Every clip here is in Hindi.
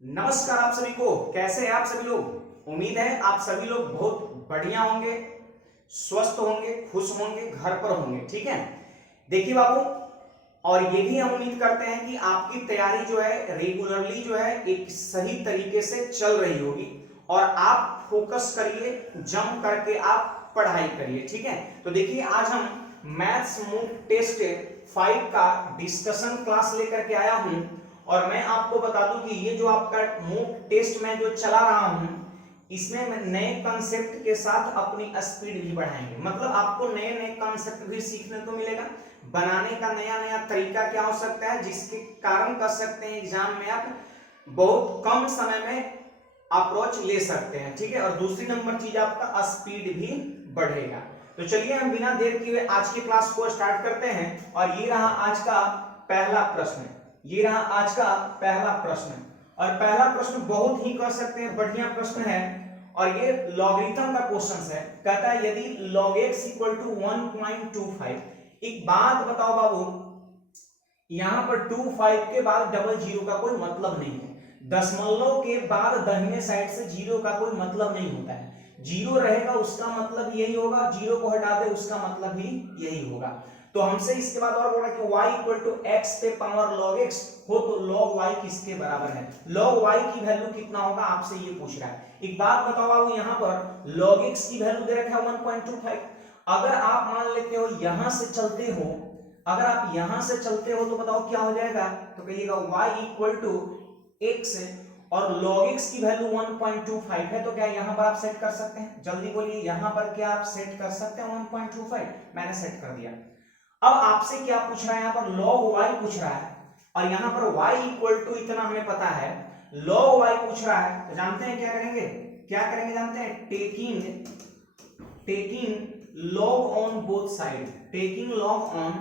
नमस्कार आप सभी को। कैसे हैं आप सभी लोग? उम्मीद है आप सभी लोग बहुत बढ़िया होंगे, स्वस्थ होंगे, खुश होंगे, घर पर होंगे। ठीक है, देखिए बाबू, और ये भी हम उम्मीद करते हैं कि आपकी तैयारी जो है रेगुलरली जो है एक सही तरीके से चल रही होगी और आप फोकस करिए, जम करके आप पढ़ाई करिए। ठीक है, तो देखिए आज हम मैथ्स मूक टेस्ट 5 का डिस्कशन क्लास लेकर के आया हूं और मैं आपको बता दूं कि ये जो आपका मूक टेस्ट मैं जो चला रहा हूं इसमें मैं नए कॉन्सेप्ट के साथ अपनी स्पीड भी बढ़ाएंगे। मतलब आपको नए नए कॉन्सेप्ट भी सीखने को मिलेगा, बनाने का नया नया तरीका क्या हो सकता है जिसके कारण कर सकते हैं एग्जाम में आप बहुत कम समय में अप्रोच ले सकते हैं। ठीक है, और दूसरी नंबर चीज आपका स्पीड भी बढ़ेगा। तो चलिए हम बिना देर किए आज की क्लास को स्टार्ट करते हैं और ये रहा आज का पहला प्रश्न। ये रहा आज का पहला प्रश्न और पहला प्रश्न बहुत ही कह सकते हैं बढ़िया प्रश्न है और ये लॉगरिथम का क्वेश्चन है। कहता है यदि log x इक्वल टू 1.25। एक बात बताओ बाबू, यहां पर 25 के बाद डबल जीरो का कोई मतलब नहीं है। दशमलव के बाद दाहिने साइड से जीरो का कोई मतलब नहीं होता है। जीरो रहेगा उसका मतलब यही होगा, जीरो को हटा दे उसका मतलब भी यही होगा। तो हमसे इसके बाद और बोला कि y इक्वल टू एक्स पे पावर log x हो तो log y किसके बराबर है। log y की वैल्यू कितना होगा आपसे ये पूछ रहा है। एक बात बताओ बाबू, यहाँ पर log x की वैल्यू दे रखा है 1.25। अगर आप मान लेते हो यहां से चलते हो, अगर आप यहां से चलते हो तो बताओ क्या हो जाएगा। तो कहिएगा y इक्वल टू x और log x की वैल्यू 1.25 है तो क्या यहां पर आप सेट कर सकते हैं? जल्दी बोलिए, यहां पर क्या आप सेट कर सकते हैं 1.25? मैंने सेट कर दिया। अब आपसे क्या पूछ रहा है, यहाँ पर log y पूछ रहा है और यहाँ पर y इक्वल टू इतना हमें पता है, log y पूछ रहा है। तो जानते हैं क्या करेंगे, क्या करेंगे जानते हैं? Taking log on both side, taking log on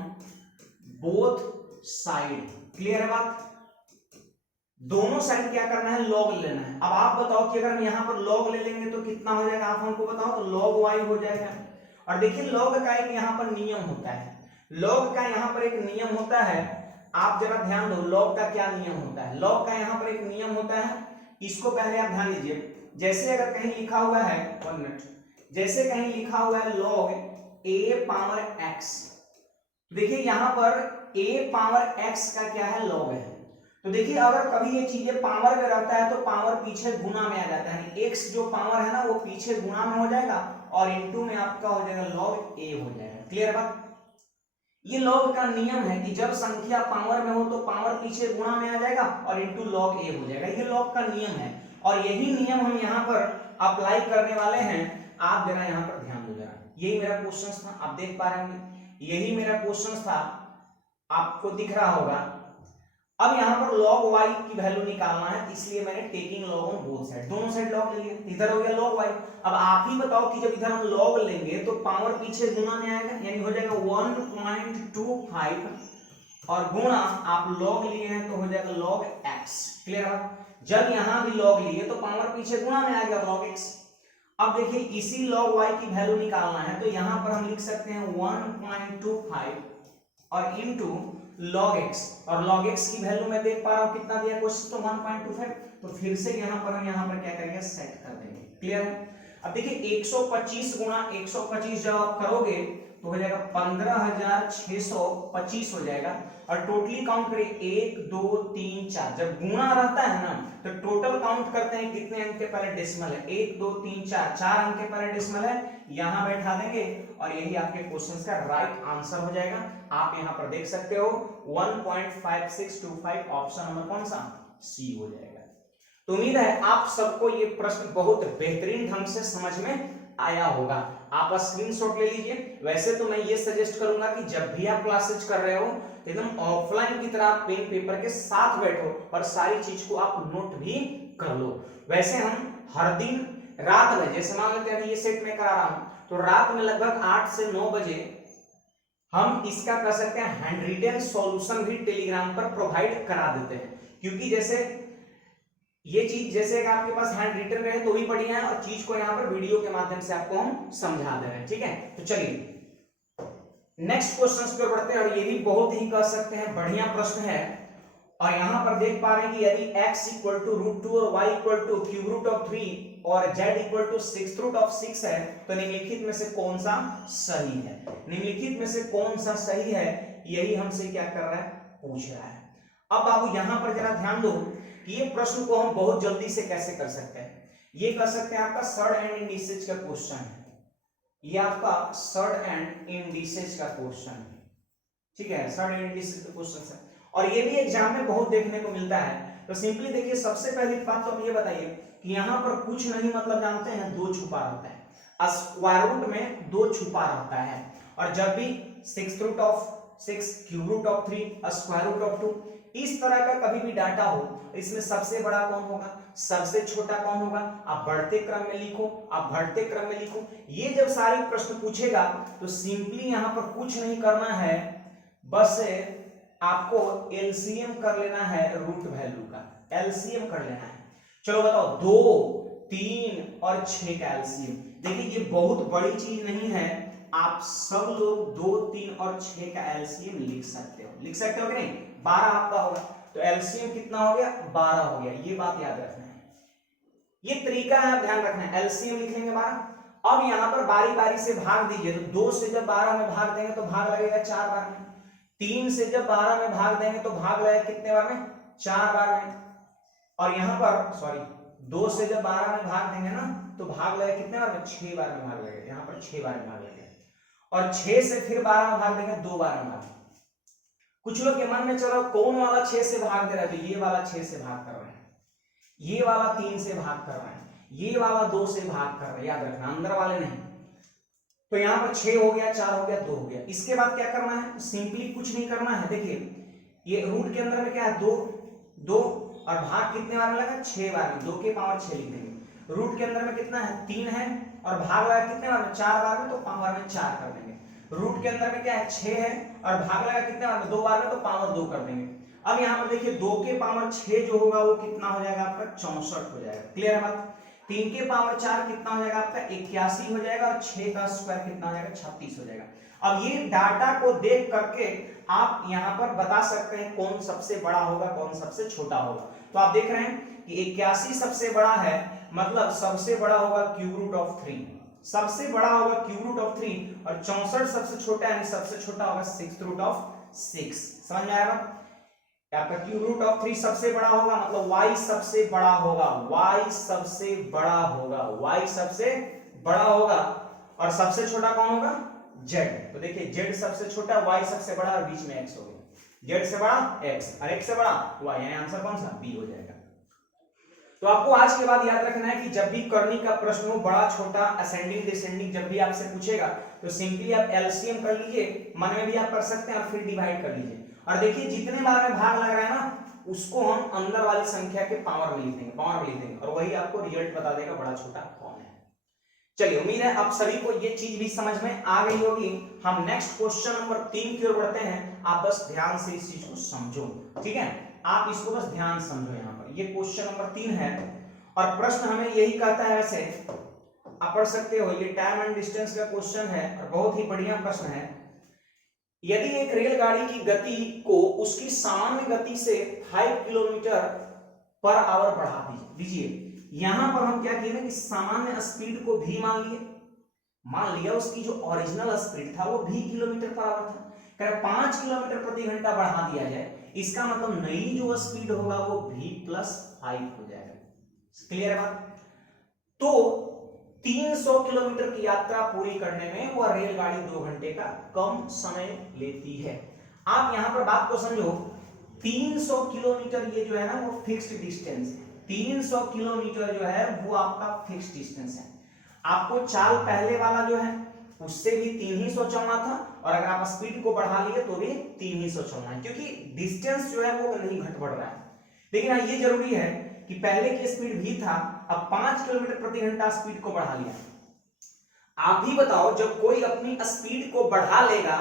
both side. Clear है बात? दोनों साइड क्या करना है, log लेना है। अब आप बताओ कि अगर हम यहाँ पर log ले लेंगे तो कितना हो जाएगा, आप हमको बताओ। तो log y हो जाएगा। और देखिए log का एक यहाँ पर नियम होता है, log का यहाँ पर एक नियम होता है। आप जरा ध्यान दो log का क्या नियम होता है। log का यहाँ पर एक नियम होता है, इसको पहले आप ध्यान दीजिए। जैसे अगर कहीं लिखा हुआ है, 1 मिनट, जैसे कहीं लिखा हुआ है log a पावर x, देखिए यहाँ पर a पावर x का क्या है, log है। तो देखिए अगर कभी ये चीजें पावर में रहता है तो पावर पीछे गुना में आ जाता है, x जो पावर है ना वो पीछे गुना में हो जाएगा और इनटू में आपका हो जाएगा log a हो जाएगा। क्लियर बात? ये log का नियम है कि जब संख्या पावर में हो तो पावर पीछे गुणा में आ जाएगा और इनटू log a हो जाएगा। ये log का नियम है और यही नियम हम यहाँ पर अप्लाई करने वाले हैं। आप जरा यहाँ पर ध्यान दो जरा, यही मेरा क्वेश्चन था, आप देख पा रहे होंगे, यही मेरा क्वेश्चन था, आपको दिख रहा होगा। अब यहाँ पर log y की वैल्यू निकालना है, इसलिए मैंने taking log on both side, दोनों साइड log ले लिया, इधर हो गया log y। अब आप ही बताओ कि जब इधर हम log लेंगे तो पावर पीछे गुना में आएगा, यानी हो जाएगा 1.25 और गुणा आप log लिए हैं तो हो जाएगा log x। क्लियर है? जब यहाँ भी log लिए तो पावर पीछे गुणा में आ गया log x। अब देखिए इसी log y की वैल्यू निकालना है तो यहाँ पर हम लिख सकते हैं 1.25 और इनटू log x, और log x की वैल्यू मैं देख पा रहा हूं कितना दिया क्वेश्चन, तो 1.25। तो फिर से यहां पर हम यहां पर क्या करेंगे, सेट कर देंगे। क्लियर है? अब देखिए 125 गुणा 125 जब आप करोगे तो हो जाएगा 15,625 हो जाएगा और टोटली काउंट करें 1 2 3 4। जब गुणा रहता है ना तो टोटल काउंट करते हैं कितने अंक के पहले डेसिमल है, 1 2 3 4, 4 अंक के पहले डेसिमल है, यहां बैठा देंगे और यही आपके क्वेश्चन का राइट आंसर हो जाएगा। आप यहां पर देख सकते हो 1.5625 ऑप्शन नंबर कौन सा, सी हो जाएगा। तो उम्मीद है आप सबको ये प्रश्न बहुत बेहतरीन ढंग से समझ में आया होगा। आप स्क्रीनशॉट ले लीजिए। वैसे तो मैं ये सजेस्ट करूंगा कि जब भी आप क्लासेज कर रहे हो तो एकदम ऑफलाइन की तरह पेन पेपर के साथ बैठो और सारी चीज को आप नोट भी कर लो। वैसे हम हर दिन रात में, जैसे मान लेते हैं ये सेट में करा रहा हूं तो रात में लगभग 8 से 9 बजे हम इसका कर सकते हैं हैंड रिटन सॉल्यूशन भी टेलीग्राम पर प्रोवाइड करा देते हैं। क्योंकि जैसे ये चीज जैसे कि आपके पास हैंड रिटन रहे तो भी बढ़िया है और चीज को यहाँ पर वीडियो के माध्यम से आपको हम समझा दे रहे हैं। ठीक है, तो चलिए नेक्स्ट क्वेश्चन पे बढ़ते हैं और ये भी बहुत ही कह सकते हैं बढ़िया प्रश्न है। और यहां पर देख पा रहे हैं कि यदि x इक्वल टू √2 और y equal to cube root of 3 और z equal to 6 root of 6 है, तो निम्नलिखित में से कौन सा सही है? निम्नलिखित में से कौन सा सही है, यही हमसे क्या कर रहा है, पूछ रहा है। अब बाबू यहां पर जरा ध्यान दो कि ये प्रश्न को हम बहुत जल्दी से कैसे कर सकते हैं। ये कर सकते हैं, आपका सर्ड एंड इंडिसेज का क्वेश्चन है, ये आपका सर्ड एंड इंडिसेज का क्वेश्चन है, ठीक है, सर्ड एंड इंडिसेज का क्वेश्चन है, और ये भी एग्जाम में बहुत देखने को मिलता है। तो सिंपली देखिए, सबसे पहली बात तो हम ये बताइए कि यहाँ पर कुछ नहीं मतलब जानते हैं, 2 छुपा रहता है, स्क्वायर रूट में 2 छुपा रहता है, और जब भी 6 root of 6 cube root of 3 square root of 2 इस तरह का कभी भी डाटा हो, इसमें सबसे बड़ा कौन होगा, सबसे छोटा कौन होगा, आप बढ़ते क्रम में लिखो, आप घटते क्रम में लिखो। ये जब सारे प्रश्न पूछेगा तो सिंपली यहाँ पर कुछ नहीं करना है, बस आपको एलसीएम कर लेना है, रूट वैल्यू का एलसीएम कर लेना है। चलो बताओ, 2, 3 और 6 का एलसीएम। देखिए ये बहुत बड़ी चीज नहीं है, आप सब लोग 2, 3 और 6 का एलसीएम लिख सकते हो, लिख सकते हो कि नहीं? 12 आपका होगा, तो एलसीएम कितना हो गया, 12 हो गया। ये बात याद रखना है, ये तरीका है, आप ध्यान रखना है। एलसीएम लिख लेंगे 12। अब यहाँ पर बारी बारी से भाग दीजिए, तो 2 से जब 12 में भाग देंगे तो भाग लगेगा 4 बार में, 3 से जब 12 में भाग देंगे तो भाग लगेगा कितने बार में, 4 बार में, और यहाँ पर सॉरी 2 से जब 12 में भाग देंगे ना तो भाग लगेगा कितने बार में, 6 बार में भाग लगेगा, यहाँ पर 6 बार में भाग लगेगा, और 6 से फिर 12 में भाग देंगे 2 बार में भाग। कुछ लोग के मन में चलो कौन वाला 6 से भाग दे रहा है, तो ये वाला 6 से भाग कर रहे हैं, ये वाला 3 से भाग कर रहे हैं, ये वाला 2 से भाग कर रहे हैं, याद रखना, अंदर वाले नहीं। तो यहाँ पर 6 हो गया, 4 हो गया, 2 हो गया। इसके बाद क्या करना है, सिंपली कुछ नहीं करना है। देखिए ये रूट के अंदर में क्या है, 2 और भाग कितने बार में लगा, 6 बार में, 2 के पावर 6 लिख देंगे। रूट के अंदर में कितना है, 3 है, और भाग लगा कितने बार में, 4 बार में, तो पावर में 4 कर देंगे। रूट के अंदर में क्या है, 6 है, और भाग लगा कितने बार में, 2 बार में, तो पावर 2 कर देंगे। अब यहाँ पर देखिए 2 के पावर 6 जो होगा वो कितना हो जाएगा आपका, 64 हो जाएगा। क्लियर है बात? 3 के पावर 4 कितना हो जाएगा आपका, 81 हो जाएगा, और 6 का स्क्वायर कितना हो जाएगा, 36 हो जाएगा। अब ये डाटा को देख करके आप यहाँ पर बता सकते हैं कौन सबसे बड़ा होगा, कौन सबसे छोटा होगा। तो आप देख रहे हैं कि 81 सबसे बड़ा है, मतलब सबसे बड़ा होगा क्यूब रूट ऑफ 3, सबसे बड़ा होगा क्यूब रूट ऑफ 3, और 64 सबसे छोटा है, सबसे छोटा होगा 6 रूट ऑफ 6। समझ में आएगा? आपका क्यूब रूट ऑफ 3 सबसे बड़ा होगा, मतलब y सबसे बड़ा होगा, y सबसे बड़ा होगा, y सबसे बड़ा होगा, और सबसे छोटा कौन होगा, z। तो देखिए z सबसे छोटा, y सबसे बड़ा, और बीच में x हो गया, z से बड़ा x और x से बड़ा y, यानी आंसर कौन सा, b हो जाएगा। तो आपको आज के बाद याद रखना है कि जब भी करनी का प्रश्न हो, बड़ा छोटा असेंडिंग डिसेंडिंग जब भी आपसे पूछेगा, तो सिंपली आप एलसीएम कर लीजिए, मन में भी आप कर सकते हैं, और फिर डिवाइड कर लीजिए, और देखिए जितने बार में भाग लग रहा है ना, उसको हम अंदर वाली संख्या के पावर में लिख देंगे, पावर में लिख देंगे, और वही आपको रिजल्ट बता देगा बड़ा छोटा कौन है। चलिए, उम्मीद है आप सभी को ये चीज भी समझ में आ गई होगी। हम नेक्स्ट क्वेश्चन नंबर 3 की ओर बढ़ते हैं, आप बस ध्यान से इस चीज को समझो, ठीक है, आप इसको बस ध्यान समझो। यहाँ पर ये क्वेश्चन नंबर 3 है, और प्रश्न हमें यही कहता है, वैसे आप पढ़ सकते हो, ये टाइम एंड डिस्टेंस का क्वेश्चन है, और बहुत ही बढ़िया प्रश्न है। यदि एक रेलगाड़ी की गति को उसकी सामान्य गति से 5 किलोमीटर पर आवर बढ़ा दीजिए। यहां पर हम क्या किए ना कि सामान्य स्पीड को भी मान लिया उसकी जो ओरिजिनल स्पीड था वो भी किलोमीटर पर आवर था, कह 5 किलोमीटर प्रति घंटा बढ़ा दिया जाए, इसका मतलब नई जो स्पीड होगा वो v + 5 हो जाएगा। क्लियर है बात? तो 300 किलोमीटर की यात्रा पूरी करने में वह रेलगाड़ी 2 घंटे का कम समय लेती है। आप यहां पर बात को समझो, 300 किलोमीटर ये जो है ना वो फिक्स्ड डिस्टेंस है, 300 किलोमीटर जो है वो आपका फिक्स्ड डिस्टेंस है। आपको चाल पहले वाला जो है उससे भी 300 चलना था, और अगर आप स्पीड को बढ़ा लिए तो भी 300 चलना है, क्योंकि डिस्टेंस जो है वो नहीं घट बढ़ रहा है। लेकिन हाँ ये जरूरी है कि पहले की स्पीड भी था, अब 5 किलोमीटर प्रति घंटा स्पीड को बढ़ा लिया। आप भी बताओ, जब कोई अपनी स्पीड को बढ़ा लेगा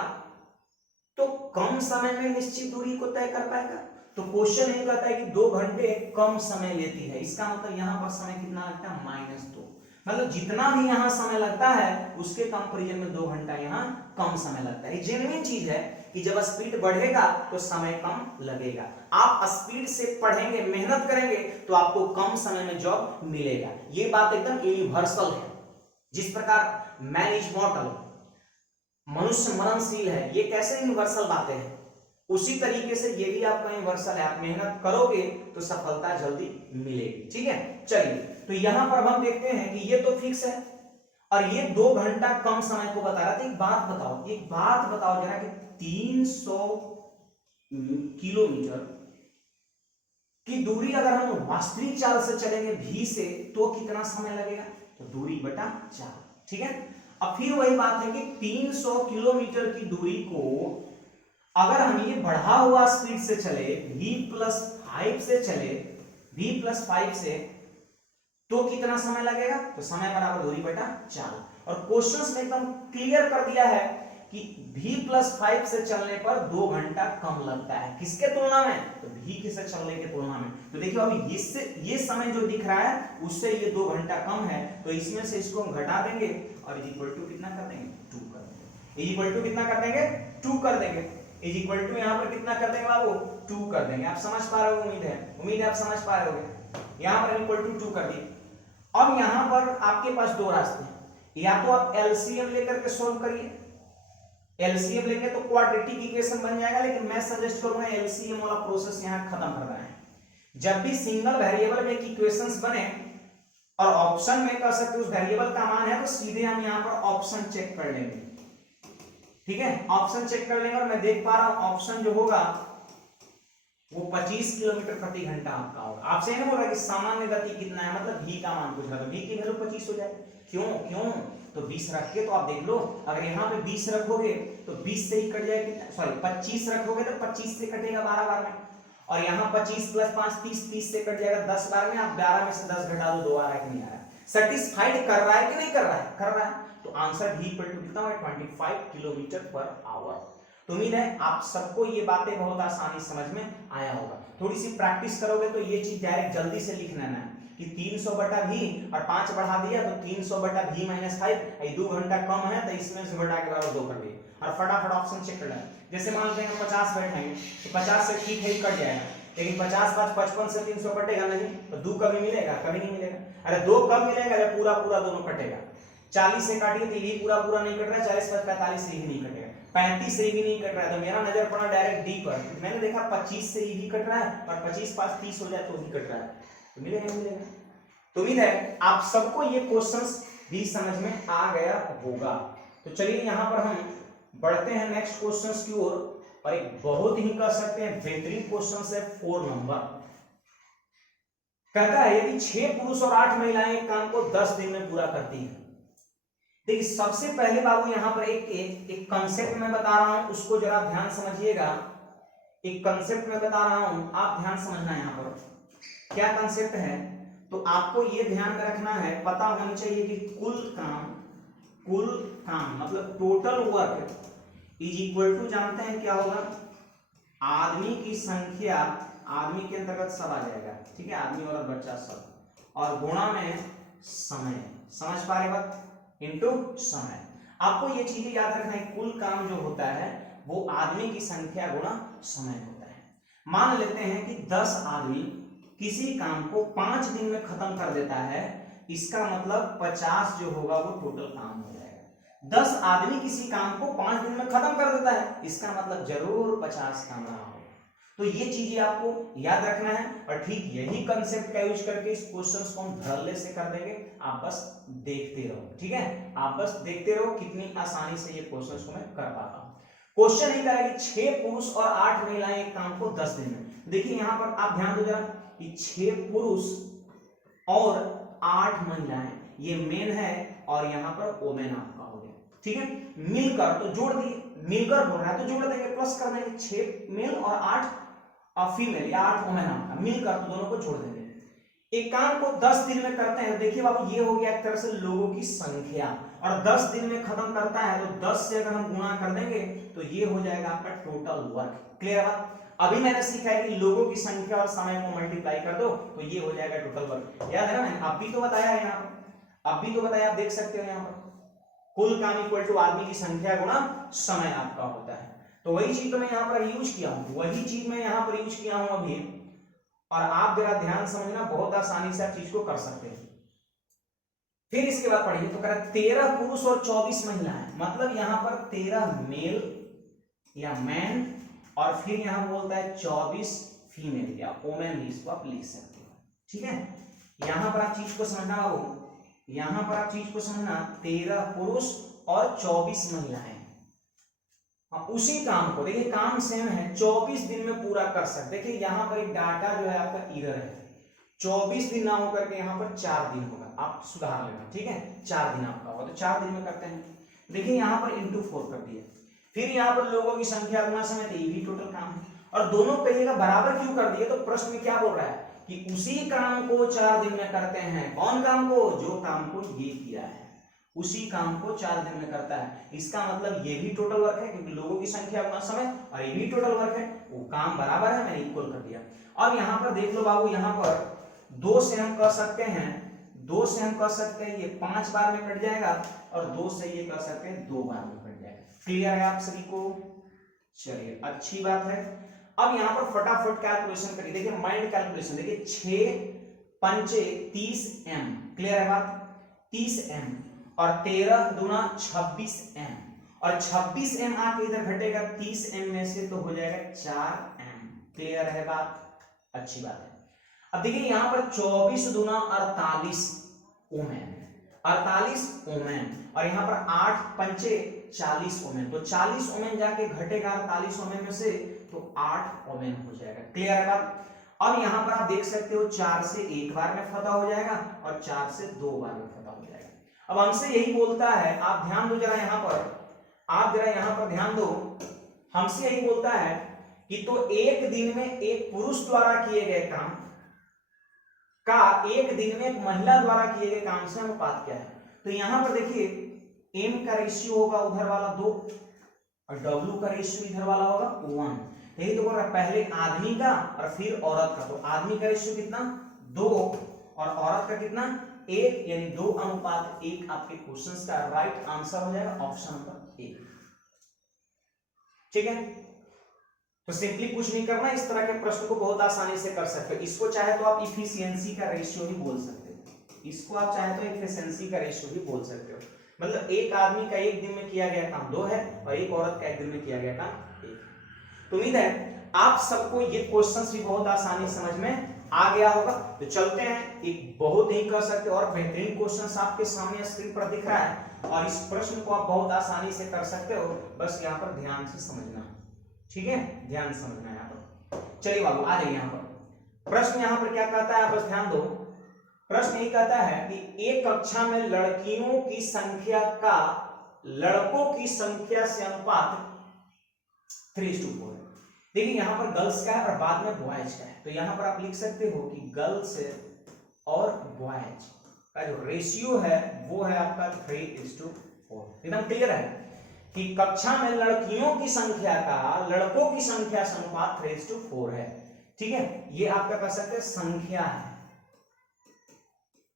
तो कम समय में निश्चित दूरी को तय कर पाएगा। तो क्वेश्चन ये कहता है कि 2 घंटे कम समय लेती है, इसका मतलब यहाँ पर समय कितना लगता है, -2, मतलब जितना भी यहाँ समय लगता है उसके कंपैरिजन में 2 घंटा यहाँ कम समय लगता है। जेन्युइन चीज है कि जब स्पीड बढ़ेगा तो समय कम लगेगा। आप स्पीड से पढ़ेंगे, मेहनत करेंगे तो आपको कम समय में जॉब मिलेगा। ये बात एकदम यूनिवर्सल है। जिस प्रकार मैन इज मॉर्टल, मनुष्य मरणशील है, ये कैसे यूनिवर्सल बातें हैं, उसी तरीके से ये भी आपका यूनिवर्सल है। आप मेहनत करोगे तो सफलता जल्दी मिलेगी। ठीक है, चलिए तो यहां पर हम देखते हैं कि ये तो फिक्स है और ये 2 घंटा कम समय को बता रहा था। एक बात बताओ जरा कि 300 किलोमीटर की दूरी अगर हम वास्तविक चाल से चलेंगे v से तो कितना समय लगेगा, तो दूरी बटा 4। ठीक है, अब फिर वही बात है कि 300 किलोमीटर की दूरी को अगर हम ये बढ़ा हुआ स्पीड से चले, v+5 से चले, v+5 से तो कितना समय लगेगा, तो समय बराबर दूरी बटा 4। और क्वेश्चंस में एकदम क्लियर कर दिया है कि v+5 से चलने पर 2 घंटा कम लगता है। किसके तुलना में, तो v के से चलने के तुलना में। तो देखिए अभी इससे ये समय जो दिख रहा है उससे ये 2 घंटा कम है, तो इसमें से इसको हम घटा देंगे और इज इक्वल टू कितना कर देंगे, 2 कर देंगे। इज इक्वल टू कितना कर देंगे, 2 कर देंगे। इज इक्वल टू यहाँ पर कितना कर देंगे बाबू, 2 कर देंगे। आप समझ पा रहे हो, उम्मीद है आप समझ पा रहे होगे। यहाँ पर इक्वल टू 2 कर दिए। अब यहाँ पर आपके पास 2 रास्ते हैं, या तो आप एलसीएम लेकर के सॉल्व करिए, एलसीएम लेंगे तो क्वाड्रेटिक इक्वेशन बन जाएगा, लेकिन मैं सजेस्ट करूंगा एलसीएम वाला प्रोसेस यहाँ खत्म कर रहा है। जब भी सिंगल वेरिएबल में इक्वेशंस बने और ऑप्शन में कर सकते उस वेरिएबल का मान है, तो सीधे हम यहाँ पर ऑप्शन चेक कर लेंगे। ठीक है, ऑप्शन चेक कर लेंगे और मैं देख पा रहा हूं ऑप्शन जो होगा वो 25 किलोमीटर प्रति घंटा आपका होगा। आपसे नहीं बोल रहा कि सामान्य गति कितना है, मतलब v का मान पूछ रहा है, v की वैल्यू 25 हो जाए। क्यों तो 20 रख के तो आप देख लो, अगर यहाँ पे 20 रखोगे तो 20 से ही कट जाएगा कितना, सॉरी 25 रखोगे तो 25 से कटेगा 12 बार में, और यहाँ 25 + 5 30, 30 से कट जाएगा 10 बार में। आप 12 में से 10 घटा दो, 2 आ रहा है कि नहीं आ रहा है, सेटिस्फाइड कर रहा है कि नहीं कर रहा है, कर रहा है। तो आंसर v इक्वल टू कितना है, 25 किलोमीटर पर आवर। तो उम्मीद है आप सबको ये बातें बहुत आसानी समझ में आया होगा। थोड़ी सी प्रैक्टिस करोगे तो ये चीज डायरेक्ट जल्दी से लिख लेना है कि 300/v और 5 बढ़ा दिया तो 300/v-5, ये 2 घंटा कम है तो इसमें से घटा के बराबर 2 कर दिया और फटाफट ऑप्शन चेक कर लेना। जैसे मान लेते हैं 50 बैठेंगे तो 50 से ठीक है ही कट जाएगा, लेकिन 50 5 55 से 300 कटेगा नहीं, तो 2 कभी मिलेगा, कभी नहीं मिलेगा। अरे 2 कब मिलेगा जब पूरा पूरा दोनों कटेगा। 40 से काटिए तो ये पूरा पूरा नहीं कट रहा है, 40 + 45 से ही नहीं कटेगा, 35 से भी नहीं कट रहा है, तो मेरा नजर पड़ा डायरेक्ट डी पर। मैंने देखा 25 से ही कट रहा है और 25 + 5 30 हो जाए तो भी कट रहा है, तो मिलेगा। तो उम्मीद है आप सबको ये क्वेश्चंस भी समझ में आ गया होगा। तो चलिए यहाँ पर हम बढ़ते हैं नेक्स्ट क्वेश्चंस की ओर, और एक बहुत ही कह सकते हैं बेहतरीन क्वेश्चन है 4 नंबर। कहता है यदि 6 पुरुष और 8 महिलाएं एक काम को 10 दिन में पूरा करती हैं। देखिए सबसे पहले बाबू यहाँ पर एक कंसेप्ट मैं बता रहा हूं, उसको जरा ध्यान समझिएगा। एक कंसेप्ट मैं बता रहा हूं, आप ध्यान समझना। यहाँ पर क्या कंसेप्ट है तो आपको ये ध्यान में रखना है, पता होना चाहिए कि कुल काम मतलब total work is equal to, जानते हैं क्या होगा, आदमी की संख्या, आदमी के अंतर्गत सब आ जाएगा, ठीक है, आदमी औरत बच्चा सब, और गुणा में समय। समझ पा रहे बात, इनटू समय। आपको ये चीजें याद रखना है, कुल काम जो होता है वो आदमी की संख्या गुणा समय होता है। मान लेते हैं कि 10 आदमी किसी काम को 5 दिन में खत्म कर देता है, इसका मतलब 50 जो होगा वो टोटल काम हो जाएगा। 10 आदमी किसी काम को 5 दिन में खत्म कर देता है, इसका मतलब जरूर 50 काम रहा होगा। तो ये चीजें आपको याद रखना है, और ठीक यही कंसेप्ट का यूज करके इस क्वेश्चंस को हम धड़ल्ले से कर देंगे। आप बस देखते रहो, ठीक है, आप बस देखते रहो कितनी आसानी से ये क्वेश्चंस को मैं कर पाता हूँ। क्वेश्चन ये कह रहा है कि 6 पुरुष और 8 महिलाएं एक काम को 10 दिन में। देखिए यहाँ पर आप ध्यान दो जरा कि 6 पुरुष और 8 महिलाएं, ये मेन है और यहाँ पर वोमेन आपका हो गया, ठीक है। मिलकर तो जोड़ दिए, मिलकर बोल रहा है तो जोड़ देंगे, प्लस कर देंगे, 6 मेल और 8 फीमेल या 8 वोमेन आपका, मिलकर तो दोनों को जोड़ देंगे। एक काम को 10 दिन में करते हैं, देखिए बाबू ये हो गया एक तरह से लोगों की संख्या, और 10 दिन में खत्म करता है तो 10 से अगर हम गुणा कर देंगे तो ये हो जाएगा आपका टोटल वर्क। क्लियर बात। अभी मैंने सीखा है कि लोगों की संख्या और समय को मल्टीप्लाई कर दो तो ये हो जाएगा टोटल वर्क। याद है ना, मैंने अब भी तो बताया है, यहाँ पर अब भी तो बताया, आप देख सकते हो यहाँ पर कुल काम इक्वल टू आदमी की संख्या गुणा समय आपका होता है। तो वही चीज तो मैं यहाँ पर यूज किया हूँ, वही चीज मैं यहाँ पर यूज किया हूँ अभी, और आप जरा ध्यान समझना, बहुत आसानी से आप चीज को कर सकते हैं। फिर इसके बाद पढ़िए, तो कह रहा 13 पुरुष और 24 महिलाएं, मतलब यहाँ पर 13 मेल या मैन, और फिर यहाँ बोलता है 24 फीमेल या वोमेन भी इसको आप लिख सकते हो, ठीक है। यहाँ पर आप चीज को समझना बाबू, यहाँ पर आप चीज को समझना, 13 पुरुष और 24 महिलाएं, उसी काम को देखिए, काम सेम है, 24 दिन में पूरा कर सकते। देखिए यहाँ पर एक डाटा जो है आपका इरर है, 24 दिन ना होकर के यहाँ पर 4 दिन होगा, आप सुधार लेना, ठीक है। 4 दिन आपका होगा, तो 4 दिन में करते हैं। देखिए यहाँ पर इंटू 4 कर दिया, फिर यहाँ पर लोगों की संख्या गुना समय, ये भी टोटल काम है, और दोनों कहिएगा बराबर क्यों कर दिए, तो प्रश्न में क्या बोल रहा है कि उसी काम को 4 दिन में करते हैं। कौन काम को, जो काम को ये किया है, उसी काम को 4 दिन में करता है। इसका मतलब ये भी टोटल वर्क है, क्योंकि लोगों की संख्या गुना समय, और ये भी टोटल वर्क है, वो काम बराबर है, मैंने इक्वल कर दिया। अब यहाँ पर देख लो बाबू, यहाँ पर 2 से हम कर सकते हैं, 2 से हम कर सकते हैं, ये 5 बार में कट जाएगा, और 2 से ये कर सकते हैं 2 बार में कट जाएगा। क्लियर है आप सभी को? चलिए अच्छी बात है। अब यहाँ पर फटाफट कैलकुलेशन करिए, देखिए माइंड कैलकुलेशन, देखिए 6 पंचे 30 एम, क्लियर है बात, 30 एम, और 13 दूना 26 एम, और 26 एम आके इधर घटेगा 30 एम में से, तो हो जाएगा 4 एम। क्लियर है बात? अच्छी बात है। अब देखिए यहाँ पर 24 दूना 48 ओमेन, 48 ओमेन, और यहाँ पर 8 पंचे 40 ओमेन, तो 40 ओमेन जाके घटेगा 48 ओमेन में से, तो 8 ओमेन हो जाएगा। क्लियर है बात? अब यहाँ पर आप देख सकते हो 4 से 1 बार में फतह हो जाएगा, और 4 से 2 बार में फतह हो जाएगा। अब हमसे यही बोलता है, आप ध्यान दो जरा यहाँ पर, आप जरा यहाँ पर ध्यान दो, हमसे यही बोलता है कि तो एक दिन में एक पुरुष द्वारा किए गए काम का एक दिन में एक महिला द्वारा किए गए काम से अनुपात क्या है। तो यहां पर देखिए m का रेशियो होगा उधर वाला 2, और w का रेशियो इधर वाला होगा 1। यही तो बोल रहा, पहले आदमी का और फिर औरत का, तो आदमी का रेशियो कितना 2 और औरत का कितना 1, यानी 2:1 आपके क्वेश्चंस का राइट आंसर हो जाएगा ऑप्शन नंबर 1। ठीक है, तो सिंपली कुछ नहीं करना, इस तरह के प्रश्न को बहुत आसानी से कर सकते हो। इसको चाहे तो आप इफिशियंसी का रेशियो भी बोल सकते हो, इसको आप चाहे तो इफिशियंसी का रेशियो भी बोल सकते हो। मतलब एक आदमी का एक दिन में किया गया काम 2 है, और एक औरत का एक दिन में किया गया काम 1। तो उम्मीद है आप सबको ये क्वेश्चंस भी बहुत आसानी समझ में आ गया होगा। तो चलते हैं, एक बहुत ही कर सकते और बेहतरीन क्वेश्चन आपके सामने स्क्रीन पर दिख रहा है, और इस प्रश्न को आप बहुत आसानी से कर सकते हो, बस यहाँ पर ध्यान से समझना। ठीक है, ध्यान समझना यहाँ पर। चलिए बाबू आ जाइए यहाँ पर। प्रश्न यहाँ पर क्या कहता है, बस ध्यान दो। प्रश्न ये कहता है कि एक कक्षा में लड़कियों की संख्या का लड़कों की संख्या से अनुपात 3:4 है। देखिए यहाँ पर गर्ल्स का है और बाद में बॉयज का है, तो यहाँ पर आप लिख सकते हो कि गर्ल्स और बॉयज का जो रेशियो है वो है आपका 3:4। एकदम क्लियर है कि कक्षा में लड़कियों की संख्या का लड़कों की संख्या से अनुपात 3:4 है। ठीक है, ये आपका कह सकते हैं संख्या है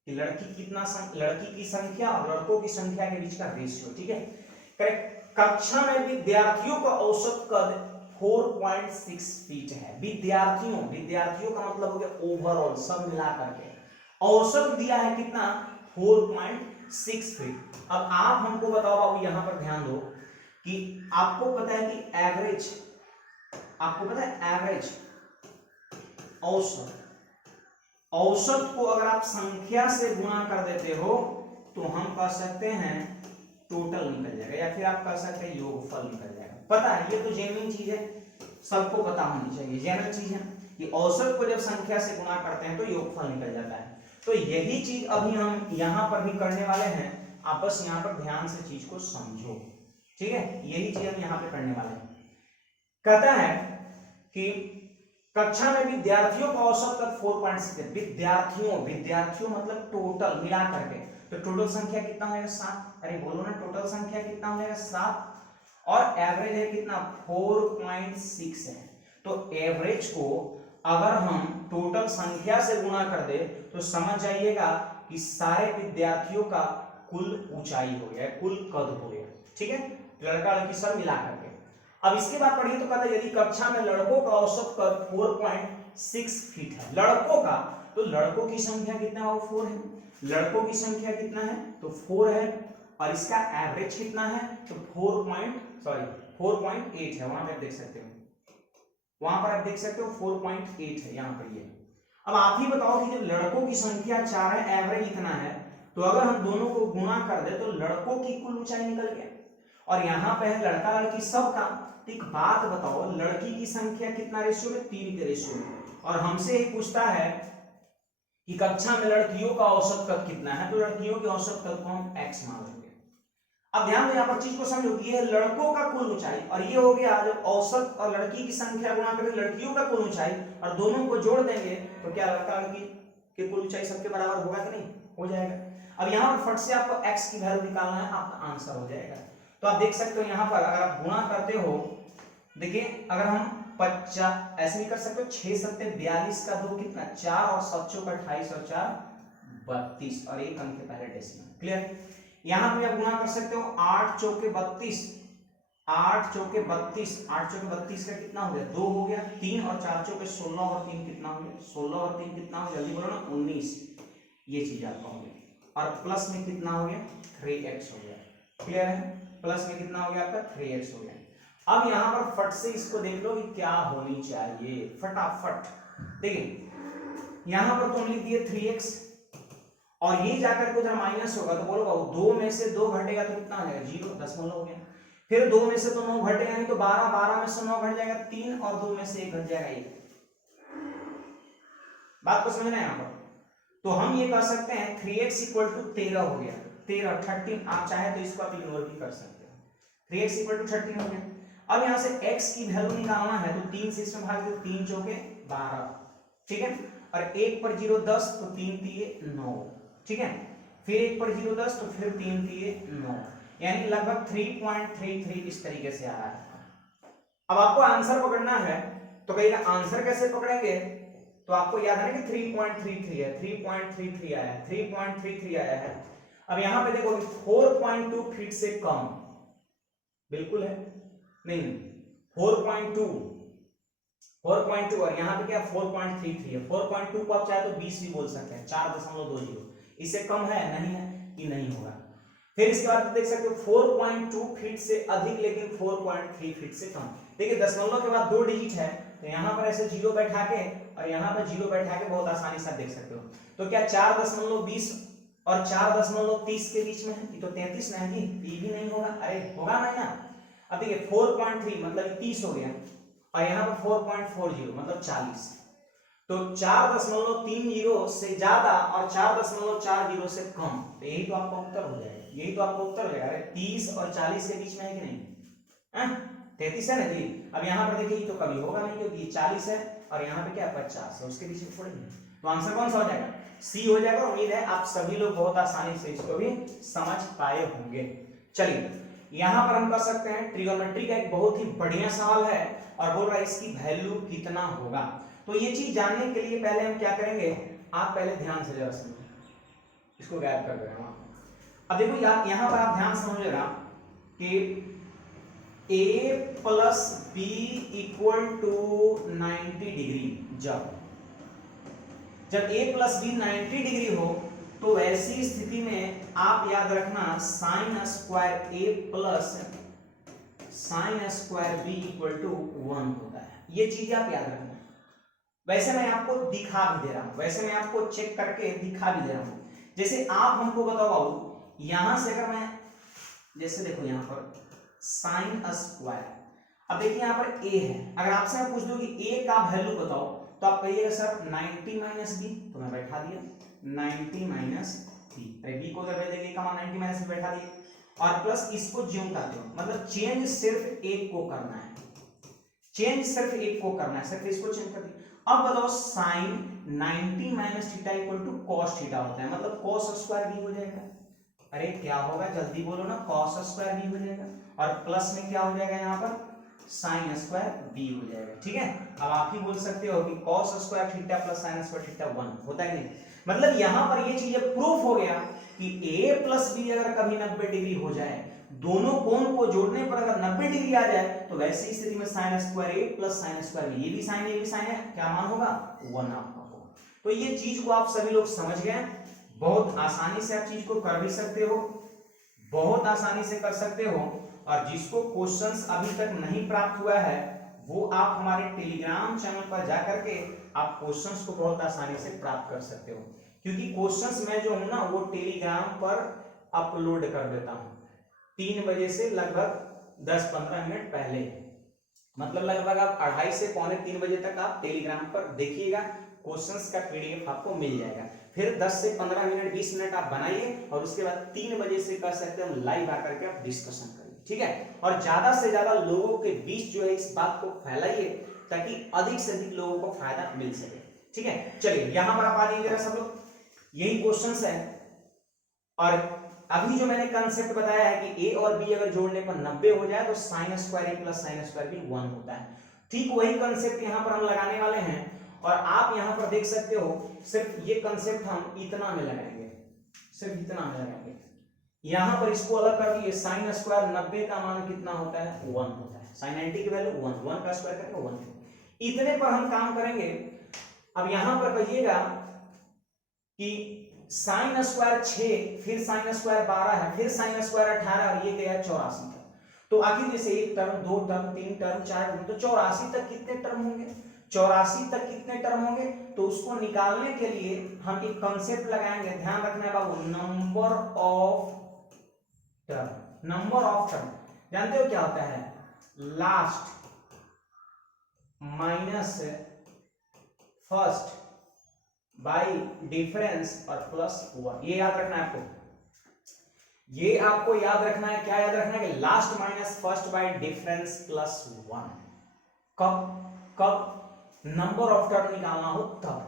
कि लड़की की संख्या और लड़कों की संख्या के बीच का रेशियो। ठीक है, करेक्ट। कक्षा में विद्यार्थियों का औसत कद 4.6 फीट है। विद्यार्थियों का मतलब हो गया ओवरऑल, सब मिला करके औसत दिया है कितना 4.6 फीट। अब आप हमको बताओ बाबू, यहां पर ध्यान दो कि आपको पता है कि एवरेज, आपको पता है एवरेज औसत को अगर आप संख्या से गुणा कर देते हो तो हम कह सकते हैं टोटल निकल जाएगा, या फिर आप कह सकते हैं योगफल निकल जाएगा। पता है, ये तो जेन्युइन चीज है, सबको पता होनी चाहिए, जनरल चीज है कि औसत को जब संख्या से गुणा करते हैं तो योगफल निकल जाता है। तो यही चीज अभी हम यहाँ पर भी करने वाले हैं, आप बस यहाँ पर ध्यान से चीज को समझो। ठीक है, यही चीज हम यहाँ पे करने वाले हैं। कहता है कि कक्षा में विद्यार्थियों का औसत कद 4.6 है। विद्यार्थियों मतलब टोटल मिला करके, तो टोटल संख्या कितना हो जाएगा 7। अरे बोलो ना, टोटल संख्या कितना हो जाएगा 7, और एवरेज है कितना 4.6 है। तो एवरेज को अगर हम टोटल संख्या से गुणा कर दे तो समझ जाइएगा कि सारे विद्यार्थियों का कुल ऊंचाई हो गया, कुल कद हो गया। ठीक है, लड़का लड़की सब मिला करके। अब इसके बाद पढ़िए तो कहता है यदि कक्षा में लड़कों का औसत कद 4.6 फीट है, लड़कों का, तो लड़कों की संख्या कितना है, 4 है, लड़कों की संख्या कितना है, तो 4 है, और इसका एवरेज कितना है, तो 4.8 है, वहां पे आप देख सकते हो, वहां पर आप देख सकते हो 4.8 है यहाँ पर ये। अब आप ही बताओ कि जब लड़कों की संख्या 4 है, एवरेज इतना है, तो अगर हम दोनों को गुणा कर दे तो लड़कों की कुल ऊंचाई निकल गया, और यहाँ पे है लड़का लड़की सबका। तो एक बात बताओ, लड़की की संख्या कितना रेशियो में, 3 के रेशियो में, और हमसे एक पूछता है कि कक्षा में लड़कियों का औसत कद कितना है, तो लड़कियों के औसत कद को हम x मान लेंगे। अब ध्यान दो यहाँ पर चीज को समझो कि ये लड़कों का कुल ऊंचाई, और ये हो गया जब औसत और लड़की की संख्या गुणा करें लड़कियों का कुल ऊंचाई, और दोनों को जोड़ देंगे तो क्या लड़का लड़की के कुल ऊंचाई सबके बराबर होगा कि नहीं, हो जाएगा। अब यहाँ पर फट से आपको x की वैल्यू निकालना है, आपका आंसर हो जाएगा। तो आप देख सकते हो यहाँ पर अगर आप गुणा करते हो, देखिए अगर हम 50 ऐसे नहीं कर सकते, 6 सत्ते 42 का 2 कितना 4, और 7 चौक 28 और 4 32, और एक अंक के पहले डेसिमल। क्लियर। यहाँ पे आप गुणा कर सकते हो 8 चौके 32, 8 चौके 32, 8 चौके 32 का कितना हो गया, 2 हो गया, 3 और 4 चौके 16 और 3 कितना हो गया, 16 और 3 कितना हो गया, जल्दी बोलो ना, 19। ये चीज आपका हो गया, और प्लस में कितना हो गया, 3x हो गया। क्लियर है, प्लस में कितना हो गया आपका, 3x हो गया। अब यहाँ पर फट से इसको देख लो कि क्या होनी चाहिए, फटाफट देखिए, यहाँ पर तुम लिख दिए 3x, और ये जाकर के उधर माइनस होगा, तो बोलो 2 में से 2 घटेगा तो कितना आ जाएगा, 0, दशमलव हो गया। फिर 2 में से तो 9 घटेगा नहीं, तो 12, 12 में से 9 घट जाएगा 3, और 2 में से 1 घट जाएगा 1। बात को समझना है यहाँ पर। तो हम ये कह सकते हैं 3x इक्वल टू 13 हो गया, 13, 13, आप चाहे तो इसको आप इग्नोर भी कर सकते हो, 3x इक्वल टू 13 हो गया। अब यहाँ से x की वैल्यू निकालना है, तो 3 से इसमें भाग दो, 3 चौके 12, ठीक है, और 1 पर 0 10, तो 3 3 9, ठीक है, फिर 1 पर 0 10, तो फिर 3 3 9, यानी लगभग 3.33 इस तरीके से आ रहा है। अब आपको आंसर पकड़ना है, तो कहिएगा आंसर कैसे पकड़ेंगे, तो आपको याद है कि 3.33 है, 3.33 आया है, 3.33 आया है। अब यहाँ पे देखो 4.2 फीट से कम बिल्कुल है नहीं, 4.2, और यहाँ पे क्या 4.33 है, 4.2 को आप चाहे तो 20 भी बोल सकते हैं, 4.20, इससे कम है नहीं है, कि नहीं होगा। फिर इसके बाद देख सकते हो 4.2 फीट से अधिक लेकिन 4.3 फीट से कम। देखिए दशमलव के बाद 2 डिजिट है, तो यहाँ पर ऐसे 0 बैठा के और यहाँ पर 0 बैठा के बहुत आसानी से देख सकते हो। तो क्या 4.20 और 4.30 के बीच में है, ये तो 33 ना है, ये भी नहीं होगा, अरे होगा नहीं ना। अब देखिए 4.3 मतलब 30 हो गया, और यहाँ पर 4.40 मतलब 40, तो 4.30 से ज्यादा और 4.40 से कम, तो यही तो आपका उत्तर हो जाएगा, यही तो आपका उत्तर हो जाएगा। अरे 30 और 40 के बीच में है कि नहीं, 33 है ना जी। अब यहाँ पर देखिए तो कभी होगा नहीं, क्योंकि 40 है और यहाँ पे क्या 50 है, उसके बीच में थोड़ी नहीं, तो आंसर कौन सा हो जाएगा, सी हो जाएगा। उम्मीद है आप सभी लोग बहुत आसानी से इसको भी समझ पाए होंगे। चलिए यहाँ पर हम कर सकते हैं ट्रिगोनोमेट्री का एक बहुत ही बढ़िया सवाल है, और बोल रहा है इसकी वैल्यू कितना होगा। तो ये चीज जानने के लिए पहले हम क्या करेंगे, आप पहले ध्यान से जरा सुनो, इसको गायब कर देना। अब देखो यहाँ पर आप ध्यान समझिएगा कि a plus B equal to 90 degree, जब a प्लस बी 90 डिग्री हो, तो ऐसी स्थिति में आप याद रखना sine square a plus sine square b equal to 1 होता है। ये चीज आप याद रखना। वैसे मैं आपको दिखा भी दे रहा हूं, वैसे मैं आपको चेक करके दिखा भी दे रहा हूं। जैसे आप हमको बताओ, यहां से अगर मैं जैसे देखो यहाँ पर साइन स्क्वायर, अब देखिए यहाँ पर a है, अगर आपसे मैं पूछ दूं कि a का वैल्यू बताओ, तो आप कहिएगा सर 90 माइनस बी, तो मैं बैठा दिया 90 माइनस बी, अरे बी को जब देंगे का मान 90 माइनस बी बैठा दिया, और प्लस इसको ज्यों का त्यों, मतलब चेंज सिर्फ एक को करना है, चेंज सिर्फ एक को करना है, सिर्फ इसको चेंज कर दिया। अब बताओ sine 90 minus theta equal to cos theta होता है, मतलब कॉस स्क्वायर बी हो जाएगा। अरे क्या होगा जल्दी बोलो ना, कॉस स्क्वायर बी हो जाएगा, और प्लस में क्या हो जाएगा यहाँ पर साइन स्क्वायर बी हो जाएगा। ठीक है, अब आप ही बोल सकते हो कि cos square theta plus sine square theta 1 होता है नहीं। मतलब यहाँ पर ये चीज प्रूफ हो गया कि a प्लस बी अगर कभी 90 डिग्री हो जाए दोनों कोण को जोड़ने पर अगर 90 डिग्री आ जाए तो वैसी स्थिति में साइन स्क्वायर ए प्लस साइन स्क्वायर बी, ये भी साइन ये भी साइन है, क्या मान होगा 1 आपका होगा। तो ये चीज को आप सभी लोग समझ गए, बहुत आसानी से आप चीज को कर भी सकते हो, बहुत आसानी से कर सकते हो। और जिसको क्वेश्चंस अभी तक नहीं प्राप्त हुआ है वो आप हमारे टेलीग्राम चैनल पर जाकर के आप क्वेश्चंस को बहुत आसानी से प्राप्त कर सकते हो, क्योंकि क्वेश्चंस मैं जो हूं ना वो टेलीग्राम पर अपलोड कर देता हूं 3 बजे से लगभग 10-15 मिनट पहले, मतलब लगभग आप 2:30 से पौने 3 बजे तक आप टेलीग्राम पर देखिएगा, क्वेश्चंस का पीडीएफ आपको मिल जाएगा। फिर 10 से 15 मिनट 20 मिनट आप बनाइए और उसके बाद 3 बजे से कर सकते हैं लाइव आकर के आप डिस्कशन करिए, ठीक है। और ज्यादा से ज्यादा लोगों के बीच जो है इस बात को फैलाइए ताकि अधिक से अधिक लोगों को फायदा मिल सके, ठीक है। चलिए यहां पर आप आ जाइए सब लोग, यही क्वेश्चंस है। और अभी जो मैंने कंसेप्ट बताया है कि ए और बी अगर जोड़ने पर 90 हो जाए तो साइन स्क्वायर ए प्लस साइन स्क्वायर बी 1 होता है, ठीक वही कंसेप्ट यहां पर हम लगाने वाले हैं। और आप यहां पर देख सकते हो सिर्फ ये कंसेप्ट हम इतना में लगाएंगे, सिर्फ इतना में लगाएंगे। यहां पर इसको अलग कर दिए, साइन स्क्वायर 90 का मान कितना होता है 1 होता है, साइन 90 की वैल्यू 1 का स्क्वायर करेंगे 1, इतने पर हम काम करेंगे। अब यहां पर कहिएगा कि साइन स्क्वायर 6 फिर साइन स्क्वायर 12 है, फिर साइन स्क्वायर 18 और ये गया 84 तक। तो आखिर जैसे 1 टर्म 2 टर्म 3 टर्म 4 टर्म, तो 84 तक कितने टर्म होंगे, 84 तक कितने टर्म होंगे। तो उसको निकालने के लिए हम एक कंसेप्ट लगाएंगे, ध्यान रखना है बाबू, number of term. Number of term जानते हो क्या होता है, last minus first by difference और प्लस 1, ये याद रखना है आपको, ये आपको याद रखना है। क्या याद रखना है कि last minus first by difference plus 1। कब नंबर ऑफ टर्म निकालना हो तब।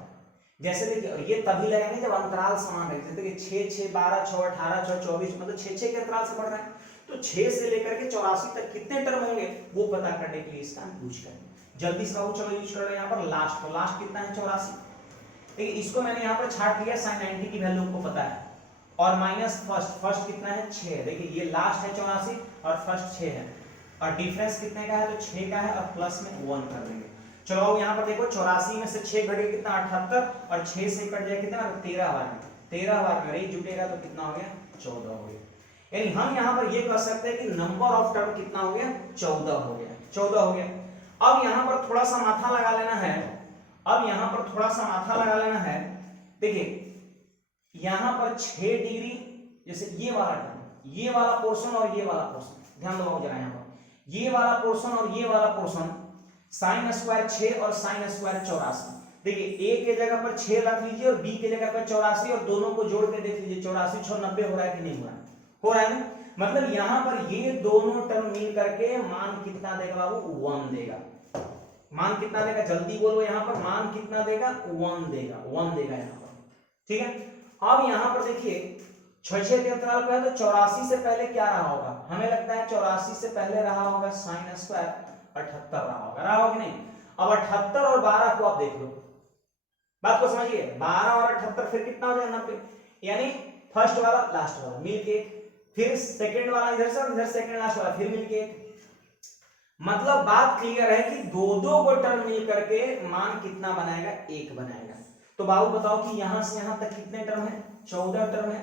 जैसे देखिए, और ये तभी लगेंगे जब अंतराल समान है, जैसे कि 6 6 12 6 18 6 24, मतलब 6 के अंतराल से बढ़ रहा है। तो 6 से लेकर के 84 तक कितने टर्म होंगे वो पता करने के लिए इसका हम यूज करेंगे। जल्दी से बाबू चलो यूज कर रहे हैं यहाँ पर लास्ट, तो लास्ट कितना है 84। देखिए इसको मैंने यहाँ पर छाट लिया, साइन 90 की वैल्यू को पता है, और माइनस फर्स्ट कितना है 6, देखिए ये लास्ट है 84 और फर्स्ट 6 है, और डिफरेंस कितने का है तो 6 का है, और प्लस में 1 कर देंगे। चलो यहाँ पर देखो 84 में से 6 घटे कितना 78, और 6 से कट जाए कितना 13 बार में, 13 बार में जुटेगा तो कितना हो गया 14 हो गया। यानी हम यहाँ पर ये कह सकते हैं कि नंबर ऑफ टर्म कितना हो गया 14 हो गया, 14 हो गया। अब यहाँ पर थोड़ा सा माथा लगा लेना है, अब यहाँ पर थोड़ा सा माथा लगा लेना है। देखिए यहाँ पर 6 डिग्री, जैसे ये वाला टर्म, ये वाला पोर्शन और ये वाला पोर्शन, ध्यान दो जरा यहाँ पर, ये वाला पोर्शन और ये वाला पोर्शन, साइन स्क्वायर 6 और साइन स्क्वायर 84। देखिए ए के जगह पर 6 रख लीजिए और बी के जगह पर 84, और दोनों को जोड़ के देख लीजिए 84 6 90 हो रहा है कि नहीं हो रहा है, हो रहा है ना। मतलब यहाँ पर ये दोनों टर्म मिल करके मान कितना देगा बाबू 1 देगा। मान कितना देगा जल्दी बोलो, यहाँ पर मान कितना देगा 1 देगा, 1 देगा यहाँ पर, ठीक है। अब यहाँ पर देखिए 6 के अंतराल पे है, तो 84 से पहले क्या रहा होगा, हमें लगता है 84 से पहले रहा होगा साइन स्क्वायर 78 रहा होगा कि नहीं। अब 78 और 12 को आप देख लो, बात को समझिए, 12 और 78 फिर कितना हो जाएगा 90, यानी फर्स्ट वाला लास्ट वाला मिलके, फिर सेकंड वाला इधर से, इधर सेकंड लास्ट वाला फिर मिलके, मतलब बात क्लियर है कि दो को टर्म मिल करके मान कितना बनाएगा 1 बनाएगा। तो बाबू बताओ कि यहां से यहां तक कितने टर्म है 14 टर्म है,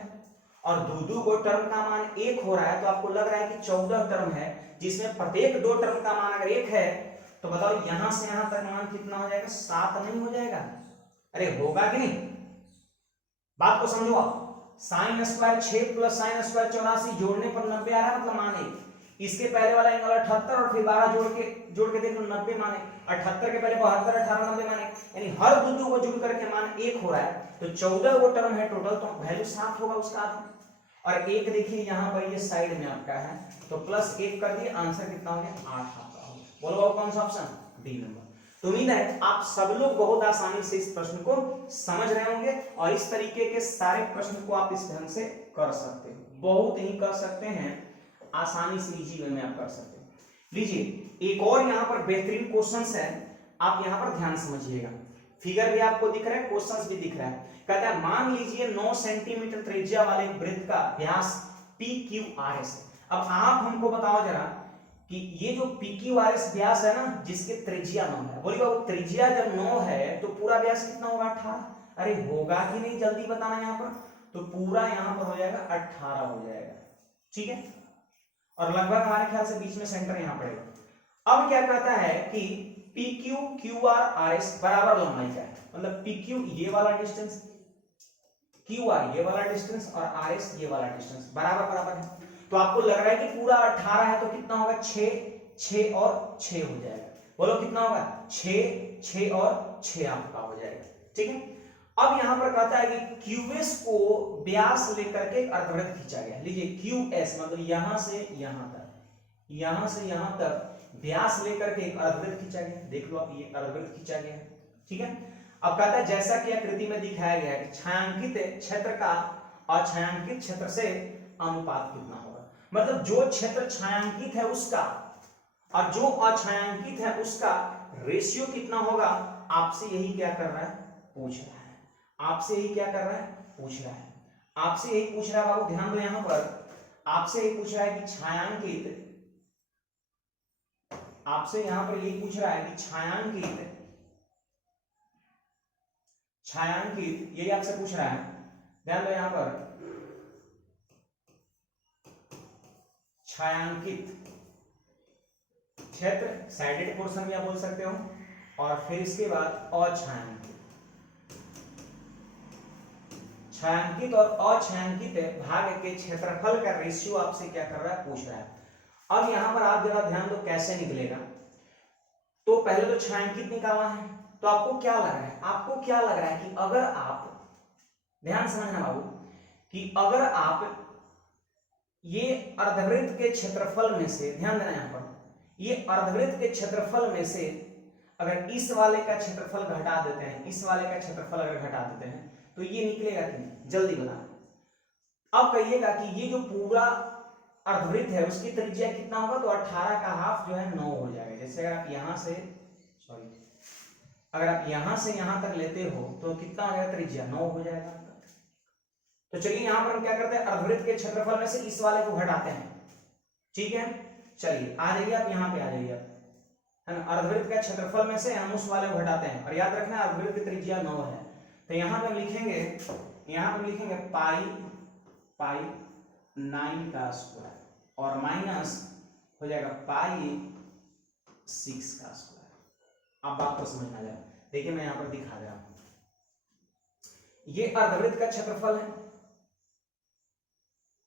और दो को टर्म का मान 1 हो रहा है, तो आपको लग रहा है कि 14 टर्म है, जिसमें प्रत्येक 2 टर्म का मान अगर 1 है, तो बताओ यहां से यहां तक मान कितना हो जाएगा 7 नहीं हो जाएगा, अरे होगा कि नहीं, बात को समझो आप। Sine square 6 plus sine square 84 जोड़ने पर 90 आ रहा है, मतलब मान 1, इसके पहले वाला एंगल 78 और फिर 12 जोड़ के देख लो 90 माने, 78 के पहले 72 18 90 माने, यानी हर दो को जोड़ करके मान 1 हो रहा है, तो 14 वो टर्म है टोटल, तो वैल्यू 7 होगा उसका आधा। और 1 देखिए यहाँ पर ये साइड में आपका है, तो प्लस 1 कर दिए, आंसर कितना हो गया 8 आपका हो गया। बोलो बाबू कौन सा ऑप्शन, डी नंबर। तो उम्मीद है आप सब लोग बहुत आसानी से इस प्रश्न को समझ रहे होंगे, और इस तरीके के सारे प्रश्न को आप इस ढंग से कर सकते हो, बहुत ही कर सकते हैं, आसानी से इजी वे में आप कर सकते हैं। लीजिए एक और यहाँ पर बेहतरीन क्वेश्चंस है, आप यहाँ पर ध्यान समझिएगा, फिगर भी आपको दिख रहा है, क्वेश्चंस भी दिख रहा है। कहता है मान लीजिए 9 सेंटीमीटर त्रिज्या वाले वृत्त का व्यास PQRS है। अब आप हमको बताओ जरा कि ये जो PQRS व्यास है ना, जिसके त्रिज्या 9 है, बोलिए बाबू त्रिज्या जब 9 है तो पूरा व्यास कितना होगा? 18। अरे होगा कि नहीं, जल्दी बताना यहाँ पर। तो पूरा यहाँ पर हो जाएगा 18 हो जाएगा, ठीक है। और लगभग हमारे ख्याल से बीच में सेंटर यहाँ पड़ेगा। अब क्या कहता है कि PQ QR RS बराबर लंबाई का है, मतलब PQ ये वाला डिस्टेंस, QR ये वाला डिस्टेंस और RS ये वाला डिस्टेंस बराबर बराबर है। तो आपको लग रहा है कि पूरा 18 है, तो कितना होगा? 6 6 और 6 हो जाएगा। बोलो कितना होगा? 6 6 और 6 आपका हो जाएगा, ठीक है। अब यहां पर कहता है कि QS को व्यास लेकर के एक अर्धवृत्त खींचा गया। लीजिए QS मतलब यहां से यहां तक, यहां से यहां तक व्यास लेकर के एक अर्धवृत्त खींचा गया। देख लो आप, ये अर्धवृत्त खींचा गया है, ठीक है। अब कहता है जैसा कि आकृति में दिखाया गया है, छायांकित क्षेत्र का अछायांकित क्षेत्र से अनुपात कितना होगा। मतलब जो क्षेत्र छायांकित है उसका और जो अछायांकित है उसका रेशियो कितना होगा। आपसे यही क्या कर रहा है? पूछ रहा है। आपसे यही क्या कर रहा है? पूछ रहा है। आपसे यही पूछ रहा है बाबू, ध्यान दो यहां पर। आपसे यही पूछ रहा है कि छायांकित, आपसे यहां पर यही पूछ रहा है कि छायांकित यही आपसे पूछ रहा है। ध्यान दो यहां पर, छायांकित क्षेत्र साइडेड पोर्शन भी आप बोल सकते हो, और फिर इसके बाद अछायांकित, छायांकित और अछायांकित भाग के क्षेत्रफल का रेशियो आपसे क्या कर रहा है? पूछ रहा है। अब यहां पर आप जरा ध्यान दो कैसे निकलेगा। तो पहले तो छायांकित निकालना है, तो आपको क्या लग रहा है? आपको क्या लग रहा है कि अगर आप, ध्यान समझना बाबू, कि अगर आप ये अर्धवृत्त के क्षेत्रफल में से, ध्यान देना यहां पर, ये अर्धवृत्त के क्षेत्रफल में से अगर इस वाले का क्षेत्रफल घटा देते हैं, इस वाले का क्षेत्रफल अगर घटा देते हैं तो ये निकलेगा कि नहीं? जल्दी बता। अब कहिएगा कि ये जो पूरा अर्धवृत्त है उसकी त्रिज्या कितना होगा? तो 18 का हाफ जो है 9 हो जाएगा। जैसे अगर आप यहां से, सॉरी, अगर आप यहां से यहां तक लेते हो तो कितना हो जाएगा? त्रिज्या 9 हो जाएगा। तो चलिए यहां पर हम क्या करते हैं? अर्धवृत्त के क्षेत्रफल में से इस वाले को घटाते हैं, ठीक है। चलिए आ जाइए आप, यहां पे आ जाइए आप, है ना। अर्धवृत्त का क्षेत्रफल में से हम उस वाले को घटाते हैं, और याद रखना अर्धवृत्त की त्रिज्या 9 है। तो यहां पे हम लिखेंगे, यहां पे लिखेंगे पाई 9 का स्क्वायर और माइनस हो जाएगा पाई 6 का स्क्वायर। अब बात को समझना जाए, देखिए मैं यहां पर दिखा दे रहा हूं। ये अर्धवृत्त का क्षेत्रफल है,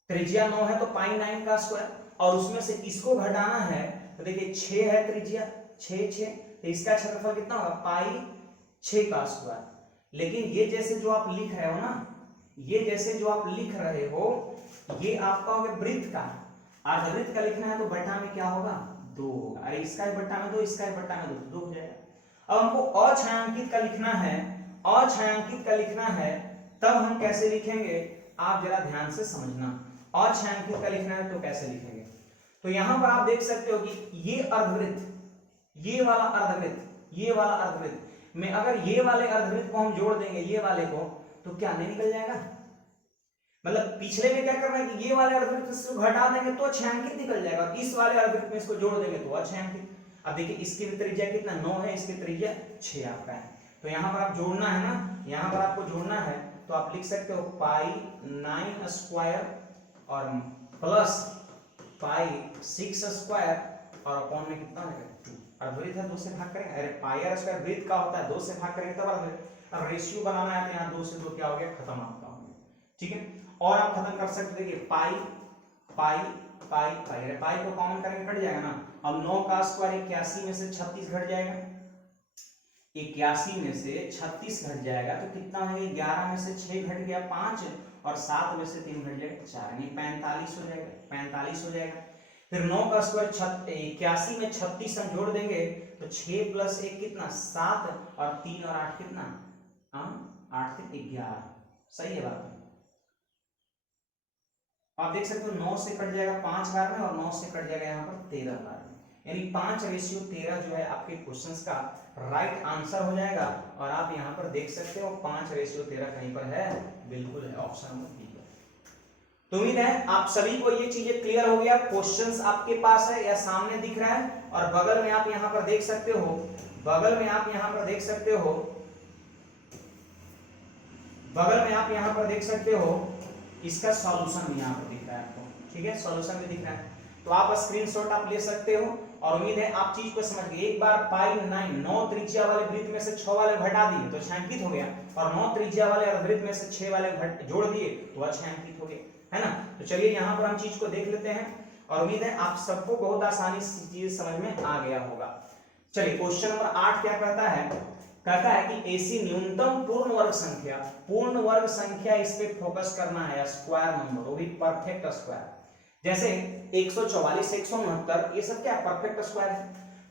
त्रिज्या 9 है तो पाई 9 का स्क्वायर, और उसमें से इसको घटाना है तो देखिए 6 है त्रिज्या, 6 तो इसका क्षेत्रफल कितना होगा? पाई 6 का स्क्वायर। लेकिन ये जैसे जो आप लिख रहे हो ना, ये जैसे जो आप लिख रहे हो, ये आपका होगा वृत्त का। अर्धवृत्त का लिखना है तो बट्टा में क्या होगा? 2 होगा। अरे इसका ही बट्टा में 2, इसका ही बट्टा में 2 हो जाएगा। अब हमको अछायांकित का लिखना है, अछायांकित का लिखना है, तब हम कैसे लिखेंगे? आप जरा ध्यान से समझना। अछायांकित का लिखना है तो कैसे लिखेंगे? तो यहां पर आप देख सकते हो कि ये अर्धवृत्त, ये वाला अर्धवृत्त, ये वाला अर्धवृत्त में अगर ये वाले अर्धवृत्त को हम जोड़ देंगे ये वाले को, तो क्या नहीं निकल जाएगा? मतलब पिछले में क्या करना है कि ये वाले अर्धवृत्त से घटा देंगे तो छायांकित निकल जाएगा, इस वाले अर्धवृत्त में इसको जोड़ देंगे तो अछायांकित। अब देखिए इसकी त्रिज्या कितना? 9 है, इसकी त्रिज्या 6 आपका है। तो यहां पर आप जोड़ना है ना, यहां पर आपको जोड़ना है तो आप लिख सकते हो पाई 9 स्क्वायर और प्लस पाई 6 स्क्वायर और अपॉन में कितना आएगा? 2। अर्धवृत्त है 2 से भाग करेंगे, अरे पाई आर स्क्वायर वृत्त का होता है, 2 से भाग करेंगे तब अर्धवृत्त। अब रेशियो बनाना है तो यहाँ 2 से 2 क्या हो गया? खत्म आपका हो गया, ठीक है। और आप खत्म कर सकते, देखिए पाई पाई पाई पाई, अरे पाई को कॉमन करेंगे कट जाएगा ना। अब 9 का स्क्वायर 81 में से 36 घट जाएगा, 81 में से 36 घट जाएगा तो कितना है? 11 में से 6 घट गया 5 और 7 में से 3 घट जाएगा 4, यानी 45 हो जाएगा, 45 हो जाएगा। फिर 9 का स्क्वायर 81 में 36 हम जोड़ देंगे तो 6 प्लस 1 कितना? 7 और 3 और 8 कितना? 8 से 11। सही है बात। आप देख सकते हो 9 से कट जाएगा 5 बार में और 9 से कट जाएगा यहाँ पर 13 बार में, यानी 5:13 जो है आपके क्वेश्चंस का राइट आंसर हो जाएगा। और आप यहाँ पर देख सकते हो 5:13 कहीं पर है, बिल्कुल है, ऑप्शन नंबर बी। तो उम्मीद है आप सभी को ये चीजें क्लियर हो गया। क्वेश्चंस आपके पास है या सामने दिख रहा है, और बगल में आप यहां पर देख सकते हो, बगल में आप यहां पर देख सकते हो, बगल में आप यहां पर देख सकते हो, इसका सॉल्यूशन भी यहां पर दिख रहा है आपको, ठीक है, सॉल्यूशन भी दिख रहा है। तो आप स्क्रीनशॉट आप ले सकते हो, और उम्मीद है आप चीज को समझ गए। एक बार पाई 9 त्रिज्या वाले वृत्त में से 6 वाले घटा दिए तो छायांकित हो गया, और 9 त्रिज्या वाले अर्धवृत्त में से 6 वाले जोड़ दिए तो वह छायांकित हो गया, है ना। तो चलिए यहाँ पर हम चीज को देख लेते हैं, और उम्मीद है आप सबको बहुत आसानी से चीज समझ में आ गया होगा। चलिए क्वेश्चन नंबर 8 क्या कहता है, कहता है कि ऐसी न्यूनतम पूर्ण वर्ग संख्या इस पे फोकस करना है, स्क्वायर नंबर, वो भी परफेक्ट स्क्वायर। जैसे 144, 169, ये सब क्या परफेक्ट स्क्वायर है,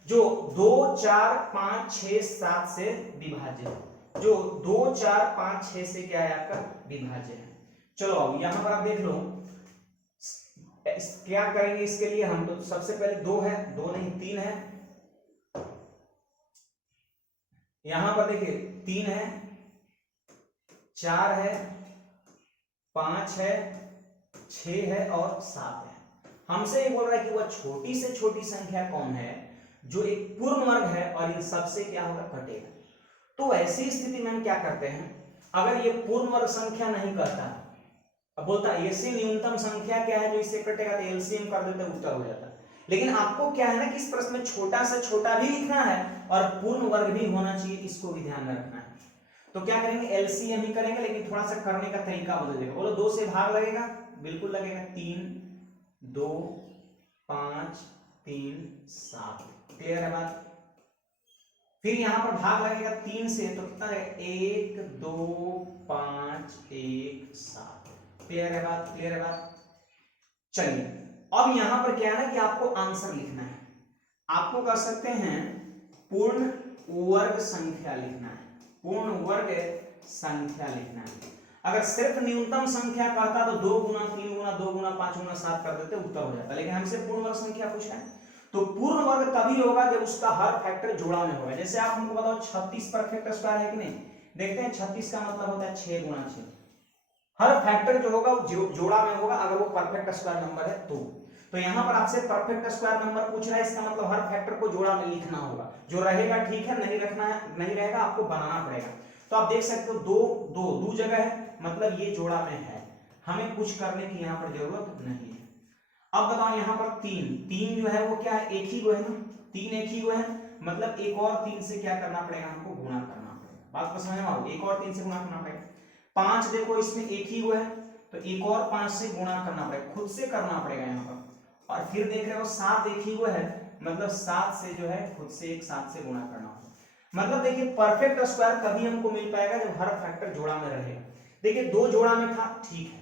जो 2, 4, 5, 6, 7 से विभाज्य है, जो 2, 4, 5, 6 से क्या है आपका विभाज्य है। चलो अब यहां पर आप देख लो क्या करेंगे इसके लिए हम। तो सबसे पहले 2 है, 2 नहीं 3 है, यहां पर देखिए 3 है, 4 है, 5 है, 6 है और 7 है। हमसे ये बोल रहा है कि वह छोटी से छोटी संख्या कौन है जो एक पूर्ण वर्ग है और इन सबसे क्या होगा कटेगा। तो ऐसी स्थिति में हम क्या करते हैं, अगर ये पूर्ण वर्ग संख्या नहीं करता, अब बोलता है ऐसी न्यूनतम संख्या क्या है जो इससे कटेगा, तो एलसीएम कर देते उत्तर हो जाता है। लेकिन आपको क्या है ना कि इस प्रश्न में छोटा से छोटा भी लिखना है और पूर्ण वर्ग भी होना चाहिए, इसको भी ध्यान में रखना है। तो क्या करेंगे, एलसीएम ही करेंगे, लेकिन थोड़ा सा करने का तरीका बदल देगा। बोलो 2 से भाग लगेगा, बिल्कुल लगेगा, 3, 2, 5, 3, 7, क्लियर है बात। फिर यहां पर भाग लगेगा 3 से, तो कितना रहेगा, 1, 2, 5, 1, 7, क्लियर है बात, क्लियर है बात। चलिए अब यहां पर क्या है ना कि आपको आंसर लिखना है, आपको कर सकते हैं पूर्ण वर्ग संख्या लिखना है, पूर्ण वर्ग संख्या लिखना है। अगर सिर्फ न्यूनतम संख्या कहता तो 2 गुना 3 गुना 2 गुना 5 गुना 7 कर देते उत्तर हो जाता, लेकिन हमसे पूर्ण वर्ग संख्या पूछा है। तो पूर्ण वर्ग तभी होगा जब उसका हर फैक्टर जोड़ा में होगा। जैसे आप हमको बताओ 36 परफेक्ट स्क्वायर है कि नहीं, देखते हैं 36 का मतलब होता है 6 गुना 6, हर फैक्टर जो होगा वो जोड़ा में होगा अगर वो परफेक्ट स्क्वायर नंबर है तो यहां पर आपसे परफेक्ट स्क्वायर नंबर पूछ रहा है, इसका मतलब हर फैक्टर को जोड़ा में लिखना होगा। जो रहेगा ठीक है, नहीं रखना है, नहीं रहेगा आपको बनाना पड़ेगा। तो आप देख सकते हो 2 जगह है, मतलब ये जोड़ा में है, हमें कुछ करने की यहाँ पर जरूरत नहीं है। अब बताओ यहाँ पर 3 जो है वो क्या है, एक ही गो है ना, 3 एक ही गो है, मतलब एक और 3 से क्या करना पड़ेगा, हमको गुणा करना पड़ेगा। बात को समझ में आओ, एक और 3 से गुणा करना पड़ेगा। 5 देखो इसमें एक ही गो है, तो एक और 5 से गुणा करना पड़ेगा, खुद से करना पड़ेगा यहाँ पर। और फिर देख रहे हो 7 एक ही गो है, मतलब 7 से जो है खुद से एक 7 से गुणा करना होगा। मतलब देखिए परफेक्ट स्क्वायर कभी हमको मिल पाएगा जब हर फैक्टर जोड़ा में रहेगा। देखिए 2 जोड़ा में था ठीक है,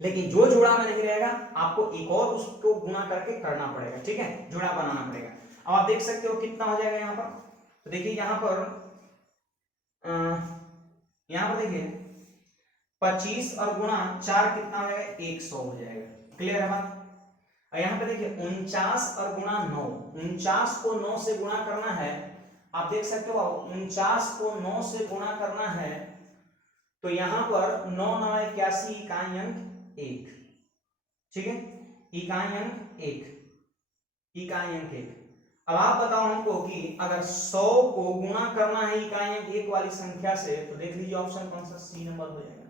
लेकिन जो जोड़ा में नहीं रहेगा आपको एक और उसको गुणा करके करना पड़ेगा, ठीक है, जोड़ा बनाना पड़ेगा। अब आप देख सकते हो कितना हो जाएगा यहाँ पर, तो देखिए यहाँ पर देखिए 25 और गुणा 4 कितना हो जाएगा, 100 हो जाएगा, क्लियर है बात। और यहाँ पे देखिए 49 और गुणा 9, 49 को 9 से गुणा करना है, आप देख सकते हो 49 को 9 से गुणा करना है, तो यहां पर 9 9 81 इकाई अंक 1, ठीक है, इकाई अंक 1, इकाई अंक 1। अब आप बताओ हमको कि अगर 100 को गुणा करना है इकाई अंक 1 वाली संख्या से, तो देख लीजिए ऑप्शन कौन सा, सी नंबर हो जाएगा,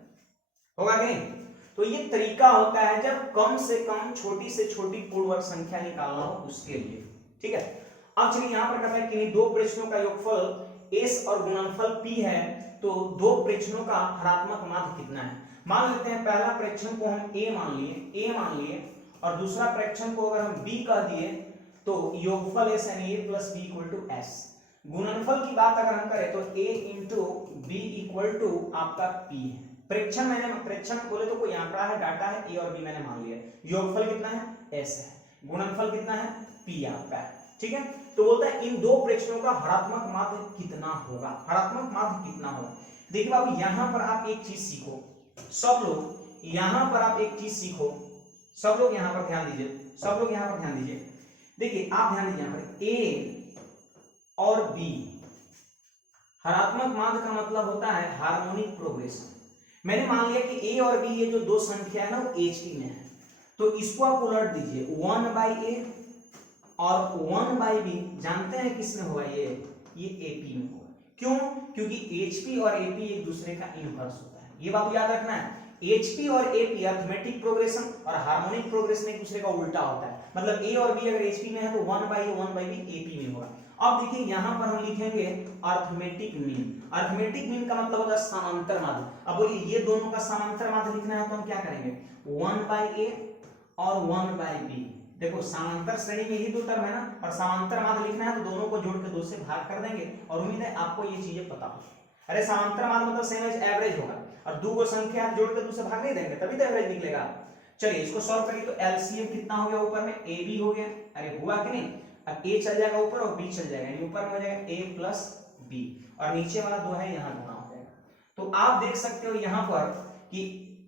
होगा कि नहीं। तो ये तरीका होता है जब कम से कम छोटी से छोटी पूर्ण वर्ग संख्या निकालना हो उसके लिए, ठीक है। अब चलिए यहां पर कहता है कि दो प्रश्नों का योगफल s और गुणनफल p है, तो दो प्रेक्षणों का हरात्मक माध्य कितना है। मान लेते हैं पहला प्रेक्षण को हम a मान लिए और दूसरा प्रेक्षण को अगर हम b कह दिए तो योगफल s यानी a plus b equal to s। गुणनफल की बात अगर हम करें तो a into b equal to आपका p है। प्रेक्षण बोले तो कोई आंकड़ा है, डाटा है, a और b मैंने मान लिया। योगफल कितना है, s है, गुणनफल कितना है, p आपका है, ठीक है। तो बोलता है इन दो प्रेक्षणों का हरात्मक माध्य कितना होगा, हरात्मक माध्य कितना होगा। देखिए बाबू यहां पर आप एक चीज सीखो, सब लोग यहां पर आप एक चीज सीखो, सब लोग यहां पर ध्यान दीजिए, सब लोग यहां पर ध्यान दीजिए। देखिए आप ध्यान दीजिए, यहां पर a और b हरात्मक माध्य का मतलब होता है हार्मोनिक प्रोग्रेशन। मैंने मान लिया कि ए और बी ये जो दो संख्या है ना वो एचपी में है, तो इसको आप उलट दीजिए, 1/a और 1/b जानते हैं किस में होगा, ये एपी में होगा। क्यों? क्योंकि एचपी और एपी एक दूसरे का इनवर्स होता है, ये बात याद रखना है। एचपी और एपी अरिथमेटिक प्रोग्रेशन और हार्मोनिक प्रोग्रेशन एक दूसरे का उल्टा होता है, मतलब ए और बी अगर एचपी में है तो 1/a 1/b एपी में होगा। अब देखिए यहां पर हम लिखेंगे अरिथमेटिक मीन। अरिथमेटिक मीन का मतलब होता है समांतर माध्य। अब बोलिए ये दोनों का समांतर माध्य लिखना है तो हम क्या करेंगे, 1/a और 1/b। देखो समांतर श्रेणी में ही दो टर्म है ना, और समांतर माध्य लिखना है तो दोनों को जोड़ के 2 से भाग कर देंगे, और उम्मीद है आपको ये चीजें पता हो। अरे समांतर माध्य मतलब सेम एज एवरेज होगा, और दो को संख्या जोड़ के 2 से भाग नहीं देंगे तभी तो एवरेज निकलेगा। चलिए इसको सॉल्व करिए, तो एलसीएम कितना हो गया, ऊपर में ए बी हो गया, अरे हुआ कि नहीं। अब ए चल जाएगा ऊपर और बी चल जाएगा, यानी ऊपर में हो जाएगा ए प्लस बी, और नीचे वाला 2 है यहाँ गुणा हो जाएगा। तो आप देख सकते हो यहाँ पर कि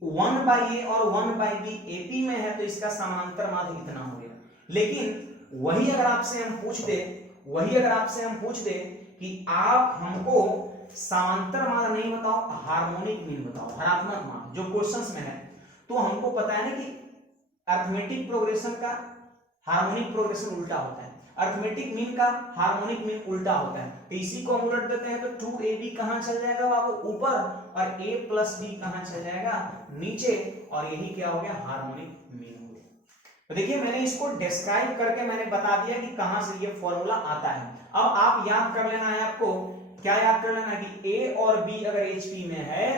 1/a और 1/b एपी में है, तो इसका समांतर माध्य कितना हो गया। लेकिन वही अगर आपसे हम पूछ दे कि आप हमको समांतर माध्य नहीं बताओ, हार्मोनिक मीन बताओ, हरात्मक माध्य जो क्वेश्चंस में है, तो हमको पता है ना कि अरिथमेटिक प्रोग्रेशन का हार्मोनिक प्रोग्रेशन उल्टा होता है, अरिथमेटिक मीन का हार्मोनिक मीन उल्टा होता है। तो इसी को हम उलट देते हैं, तो 2ab कहां चल जाएगा बाबू, ऊपर, और a प्लस b कहां चल जाएगा, नीचे, और यही क्या हो गया, हार्मोनिक मीन हो गया। तो देखिए मैंने इसको डिस्क्राइब करके मैंने बता दिया कि कहां से ये फॉर्मूला आता है। अब आप याद कर लेना है, आपको क्या याद कर लेना कि a और b अगर hp में है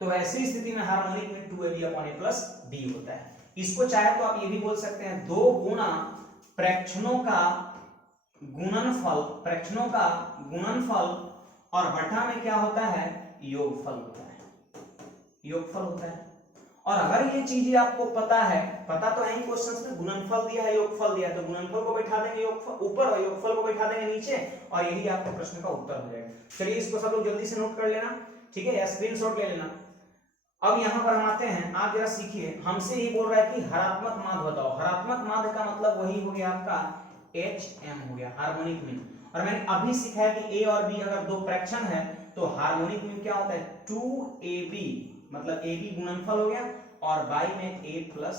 तो ऐसी स्थिति में harmonic mean 2ab/a plus b होता है। इसको चाहे तो आप ये भी बोल सकते हैं 2 गुना प्रेक्षणों का गुणनफल और बटा में क्या होता है, योगफल होता है। और अगर ये चीजें आपको पता है, पता तो है ही, क्वेश्चंस में गुणनफल दिया है, योगफल दिया है, तो गुणनफल को बैठा देंगे योगफल ऊपर और योगफल को बैठा देंगे नीचे, और यही आपके प्रश्न का उत्तर हो जाएगा। चलिए इसको सब लोग जल्दी से नोट कर लेना, ठीक है, या स्क्रीनशॉट ले लेना। अब यहां पर हम आते हैं, आप जरा सीखिए, हमसे ये बोल रहा है कि हरात्मक माध्य बताओ। हरात्मक माध्य का मतलब वही हो गया आपका HM हो गया, हार्मोनिक मीन। और मैंने अभी सीखा है कि A और B अगर दो फ्रैक्शन है तो हार्मोनिक मीन क्या होता है, 2AB, मतलब AB गुणनफल हो गया और बाई में A प्लस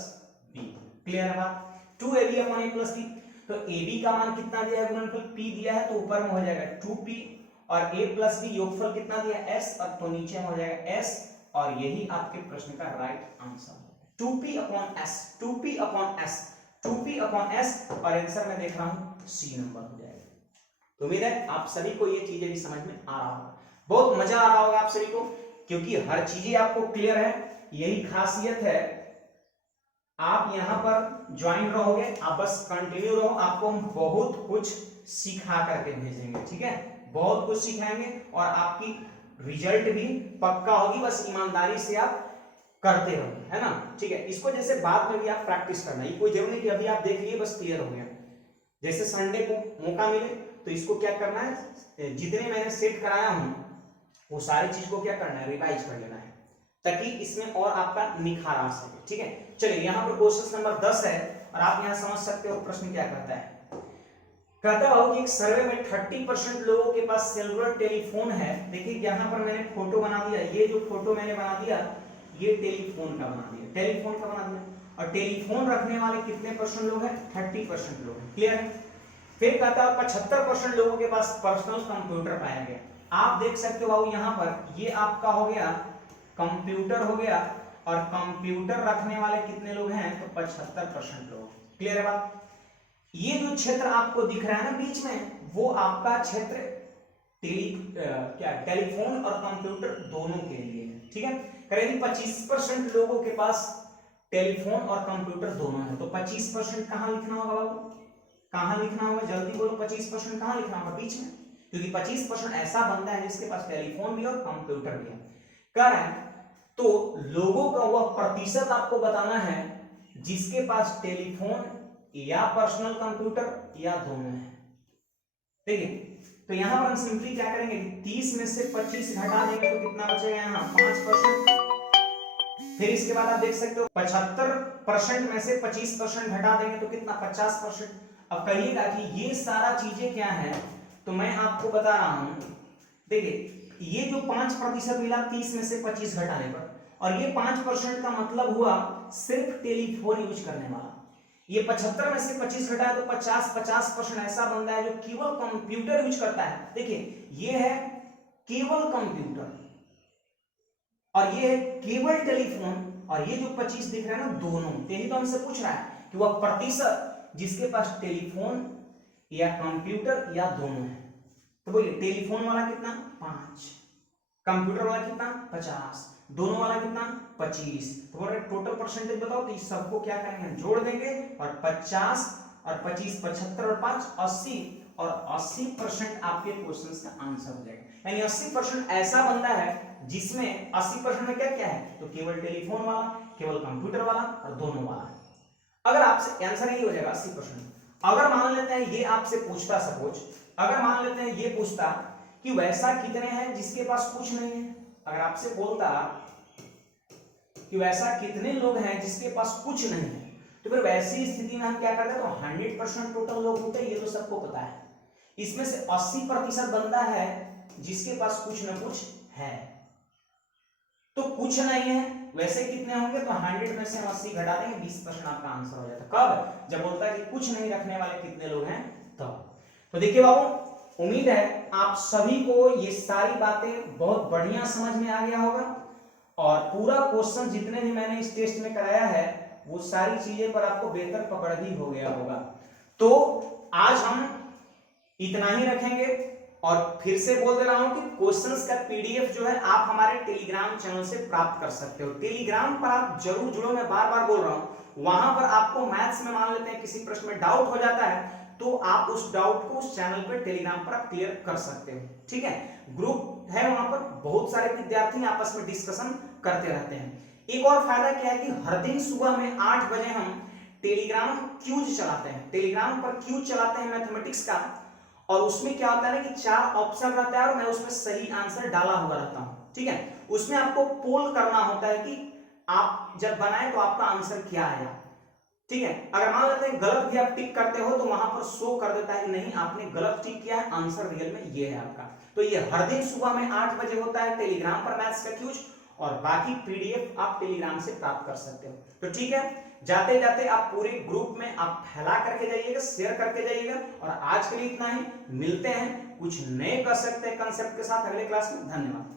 B। क्लियर है बात, 2AB/A प्लस B। तो AB का मान कितना दिया है, गुणनफल P दिया है, तो ऊपर में हो जाएगा 2P, और A प्लस B योगफल कितना दिया है S, और तो नीचे में हो जाएगा S, और यही आपके प्रश्न का राइट आंसर है, 2P/S, 2P/S, 2P/S, और आंसर मैं देख रहा हूं C नंबर हो जाएगा। तो उम्मीद है आप सभी को ये चीजें भी समझ में आ रहा होगा, बहुत मजा आ रहा होगा आप सभी को, क्योंकि हर चीजें आपको क्लियर है। यही खासियत है, आप यहां पर ज्वाइन रहोगे, आप बस कंटिन्यू रहो, आपको हम बहुत कुछ सिखा करके भेजेंगे, ठीक है, बहुत कुछ सिखाएंगे, और आपकी रिजल्ट भी पक्का होगी, बस ईमानदारी से आप करते रहो, है ना, ठीक है। इसको जैसे बाद में भी आप प्रैक्टिस करना, ये कोई जरूरी नहीं कि अभी आप देख लिए बस क्लियर हो गया। जैसे संडे को मौका मिले तो इसको क्या करना है, जितने मैंने सेट कराया हूं वो सारी चीज को क्या करना है, रिवाइज कर लेना है, ताकि इसमें और आपका निखार आ सके, ठीक है। चलिए यहाँ पर क्वेश्चन नंबर 10 है, और आप यहाँ समझ सकते हो प्रश्न क्या कहता है। कहता हो कि एक सर्वे में 30% लोगों के पास सेलुलर टेलीफोन है। देखिए यहाँ पर मैंने फोटो बना दिया, ये जो फोटो मैंने बना दिया ये टेलीफोन का बना दिया, और टेलीफोन रखने वाले कितने परसेंट लोग हैं, 30% लोग हैं। क्लियर है। फिर कहता है 75% लोगों के पास पर्सनल कंप्यूटर पाया गया। आप देख सकते हो बाबू यहाँ पर ये आपका हो गया कंप्यूटर हो गया, और कंप्यूटर रखने वाले कितने लोग हैं, तो 75% लोग। क्लियर है बात। ये जो क्षेत्र आपको दिख रहा है ना बीच में, वो आपका क्षेत्र टेलीफोन और कंप्यूटर दोनों के लिए है, ठीक है। करीब 25% लोगों के पास टेलीफोन और कंप्यूटर दोनों है, तो 25% कहां लिखना होगा बाबू, कहां लिखना होगा, जल्दी बोलो, 25% कहां लिखना होगा, बीच में, क्योंकि 25% ऐसा बंदा है जिसके पास टेलीफोन भी और कंप्यूटर भी है। कर रहे हैं तो लोगों का वह प्रतिशत आपको बताना है जिसके पास टेलीफोन या पर्सनल कंप्यूटर या दोनों है। देखिए तो यहां पर हम सिंपली क्या करेंगे, 30 में से 25 घटा देंगे तो कितना बचेगा, यहाँ 5%। फिर इसके बाद आप देख सकते हो 75% में से 25% घटा देंगे तो कितना, 50%। अब कहिएगा कि ये सारा चीजें क्या है, तो मैं आपको बता रहा हूं, देखिए ये जो 5% मिला 30 में से 25 घटाने पर, और ये 5% का मतलब हुआ सिर्फ टेलीफोन यूज करने वाला। ये 75 में से 25 घटाए तो 50% ऐसा बंदा है जो केवल कंप्यूटर यूज करता है। देखिए ये है केवल कंप्यूटर और ये है केवल टेलीफोन, और ये जो 25 दिख रहा है ना दोनों, यही तो हमसे पूछ रहा है कि वह प्रतिशत जिसके पास टेलीफोन या कंप्यूटर या दोनों है। तो बोलिए टेलीफोन वाला कितना 5, कंप्यूटर वाला कितना 50, दोनों वाला कितना 25। तो बोल रहे टोटल परसेंटेज बताओ, तो सबको क्या करेंगे जोड़ देंगे, और 50 और 25 75 और 5 80, और 80% आपके क्वेश्चंस का आंसर हो जाएगा। यानी 80% ऐसा बंदा है जिसमें 80% में क्या क्या है, तो केवल टेलीफोन वाला, केवल कंप्यूटर वाला और दोनों वाला। अगर आपसे आंसर यही हो जाएगा 80%। अगर मान लेते हैं ये आपसे पूछता, सपोज अगर मान लेते हैं ये पूछता कि वैसा कितने हैं जिसके पास कुछ नहीं है, अगर आपसे बोलता कि वैसा कितने लोग हैं जिसके पास कुछ नहीं है, तो फिर वैसी स्थिति में हम क्या करते हैं, तो 100% टोटल लोग होते हैं, ये तो सबको पता है। इसमें से 80% बंदा है जिसके पास कुछ न कुछ है, तो कुछ नहीं है वैसे कितने होंगे, तो 100 में से हम 80 घटा देंगे, 20% आपका आंसर हो जाता है। कब, जब बोलता है कि कुछ नहीं रखने वाले कितने लोग हैं तब। तो देखिए बाबू, उम्मीद है आप सभी को ये सारी बातें बहुत बढ़िया समझ में आ गया होगा, और पूरा क्वेश्चन जितने भी मैंने इस टेस्ट में कराया है वो सारी चीजें पर आपको बेहतर पकड़ भी हो गया होगा। तो आज हम इतना ही रखेंगे, और फिर से बोल दे रहा हूं कि क्वेश्चंस का पीडीएफ जो है आप हमारे टेलीग्राम चैनल से प्राप्त कर सकते हो। टेलीग्राम पर आप जरूर जुड़ो, मैं बार बार बोल रहा हूं। वहां पर आपको मैथ्स में मान लेते हैं किसी प्रश्न में डाउट हो जाता है, तो आप उस डाउट को उस चैनल पर टेलीग्राम पर आप क्लियर कर सकते हो। ठीक है, ग्रुप है वहां पर, बहुत सारे विद्यार्थी आपस में डिस्कशन करते रहते हैं। एक और फायदा क्या है कि हर दिन सुबह में 8 बजे हम टेलीग्राम क्यूज चलाते हैं, टेलीग्राम पर क्यूज चलाते हैं मैथमेटिक्स का, और उसमें क्या होता है ना कि 4 ऑप्शन रहता है और मैं उसमें सही आंसर डाला हुआ रहता हूं। ठीक है, उसमें आपको पोल करना होता है कि आप जब बनाए तो आपका आंसर क्या आया। ठीक है, अगर मान लेते हैं गलत भी आप टिक करते हो तो वहां पर शो कर देता है कि नहीं आपने गलत टिक किया है, आंसर रियल में ये है आपका। तो ये हर दिन सुबह में 8 बजे होता है टेलीग्राम पर मैथ्स का क्यूज, और बाकी पीडीएफ आप टेलीग्राम से प्राप्त कर सकते हो। तो ठीक है, जाते जाते आप पूरे ग्रुप में आप फैला करके जाइएगा, शेयर करके जाइएगा, और आज के लिए इतना ही। मिलते हैं कुछ नए कर सकते हैं कंसेप्ट के साथ अगले क्लास में। धन्यवाद।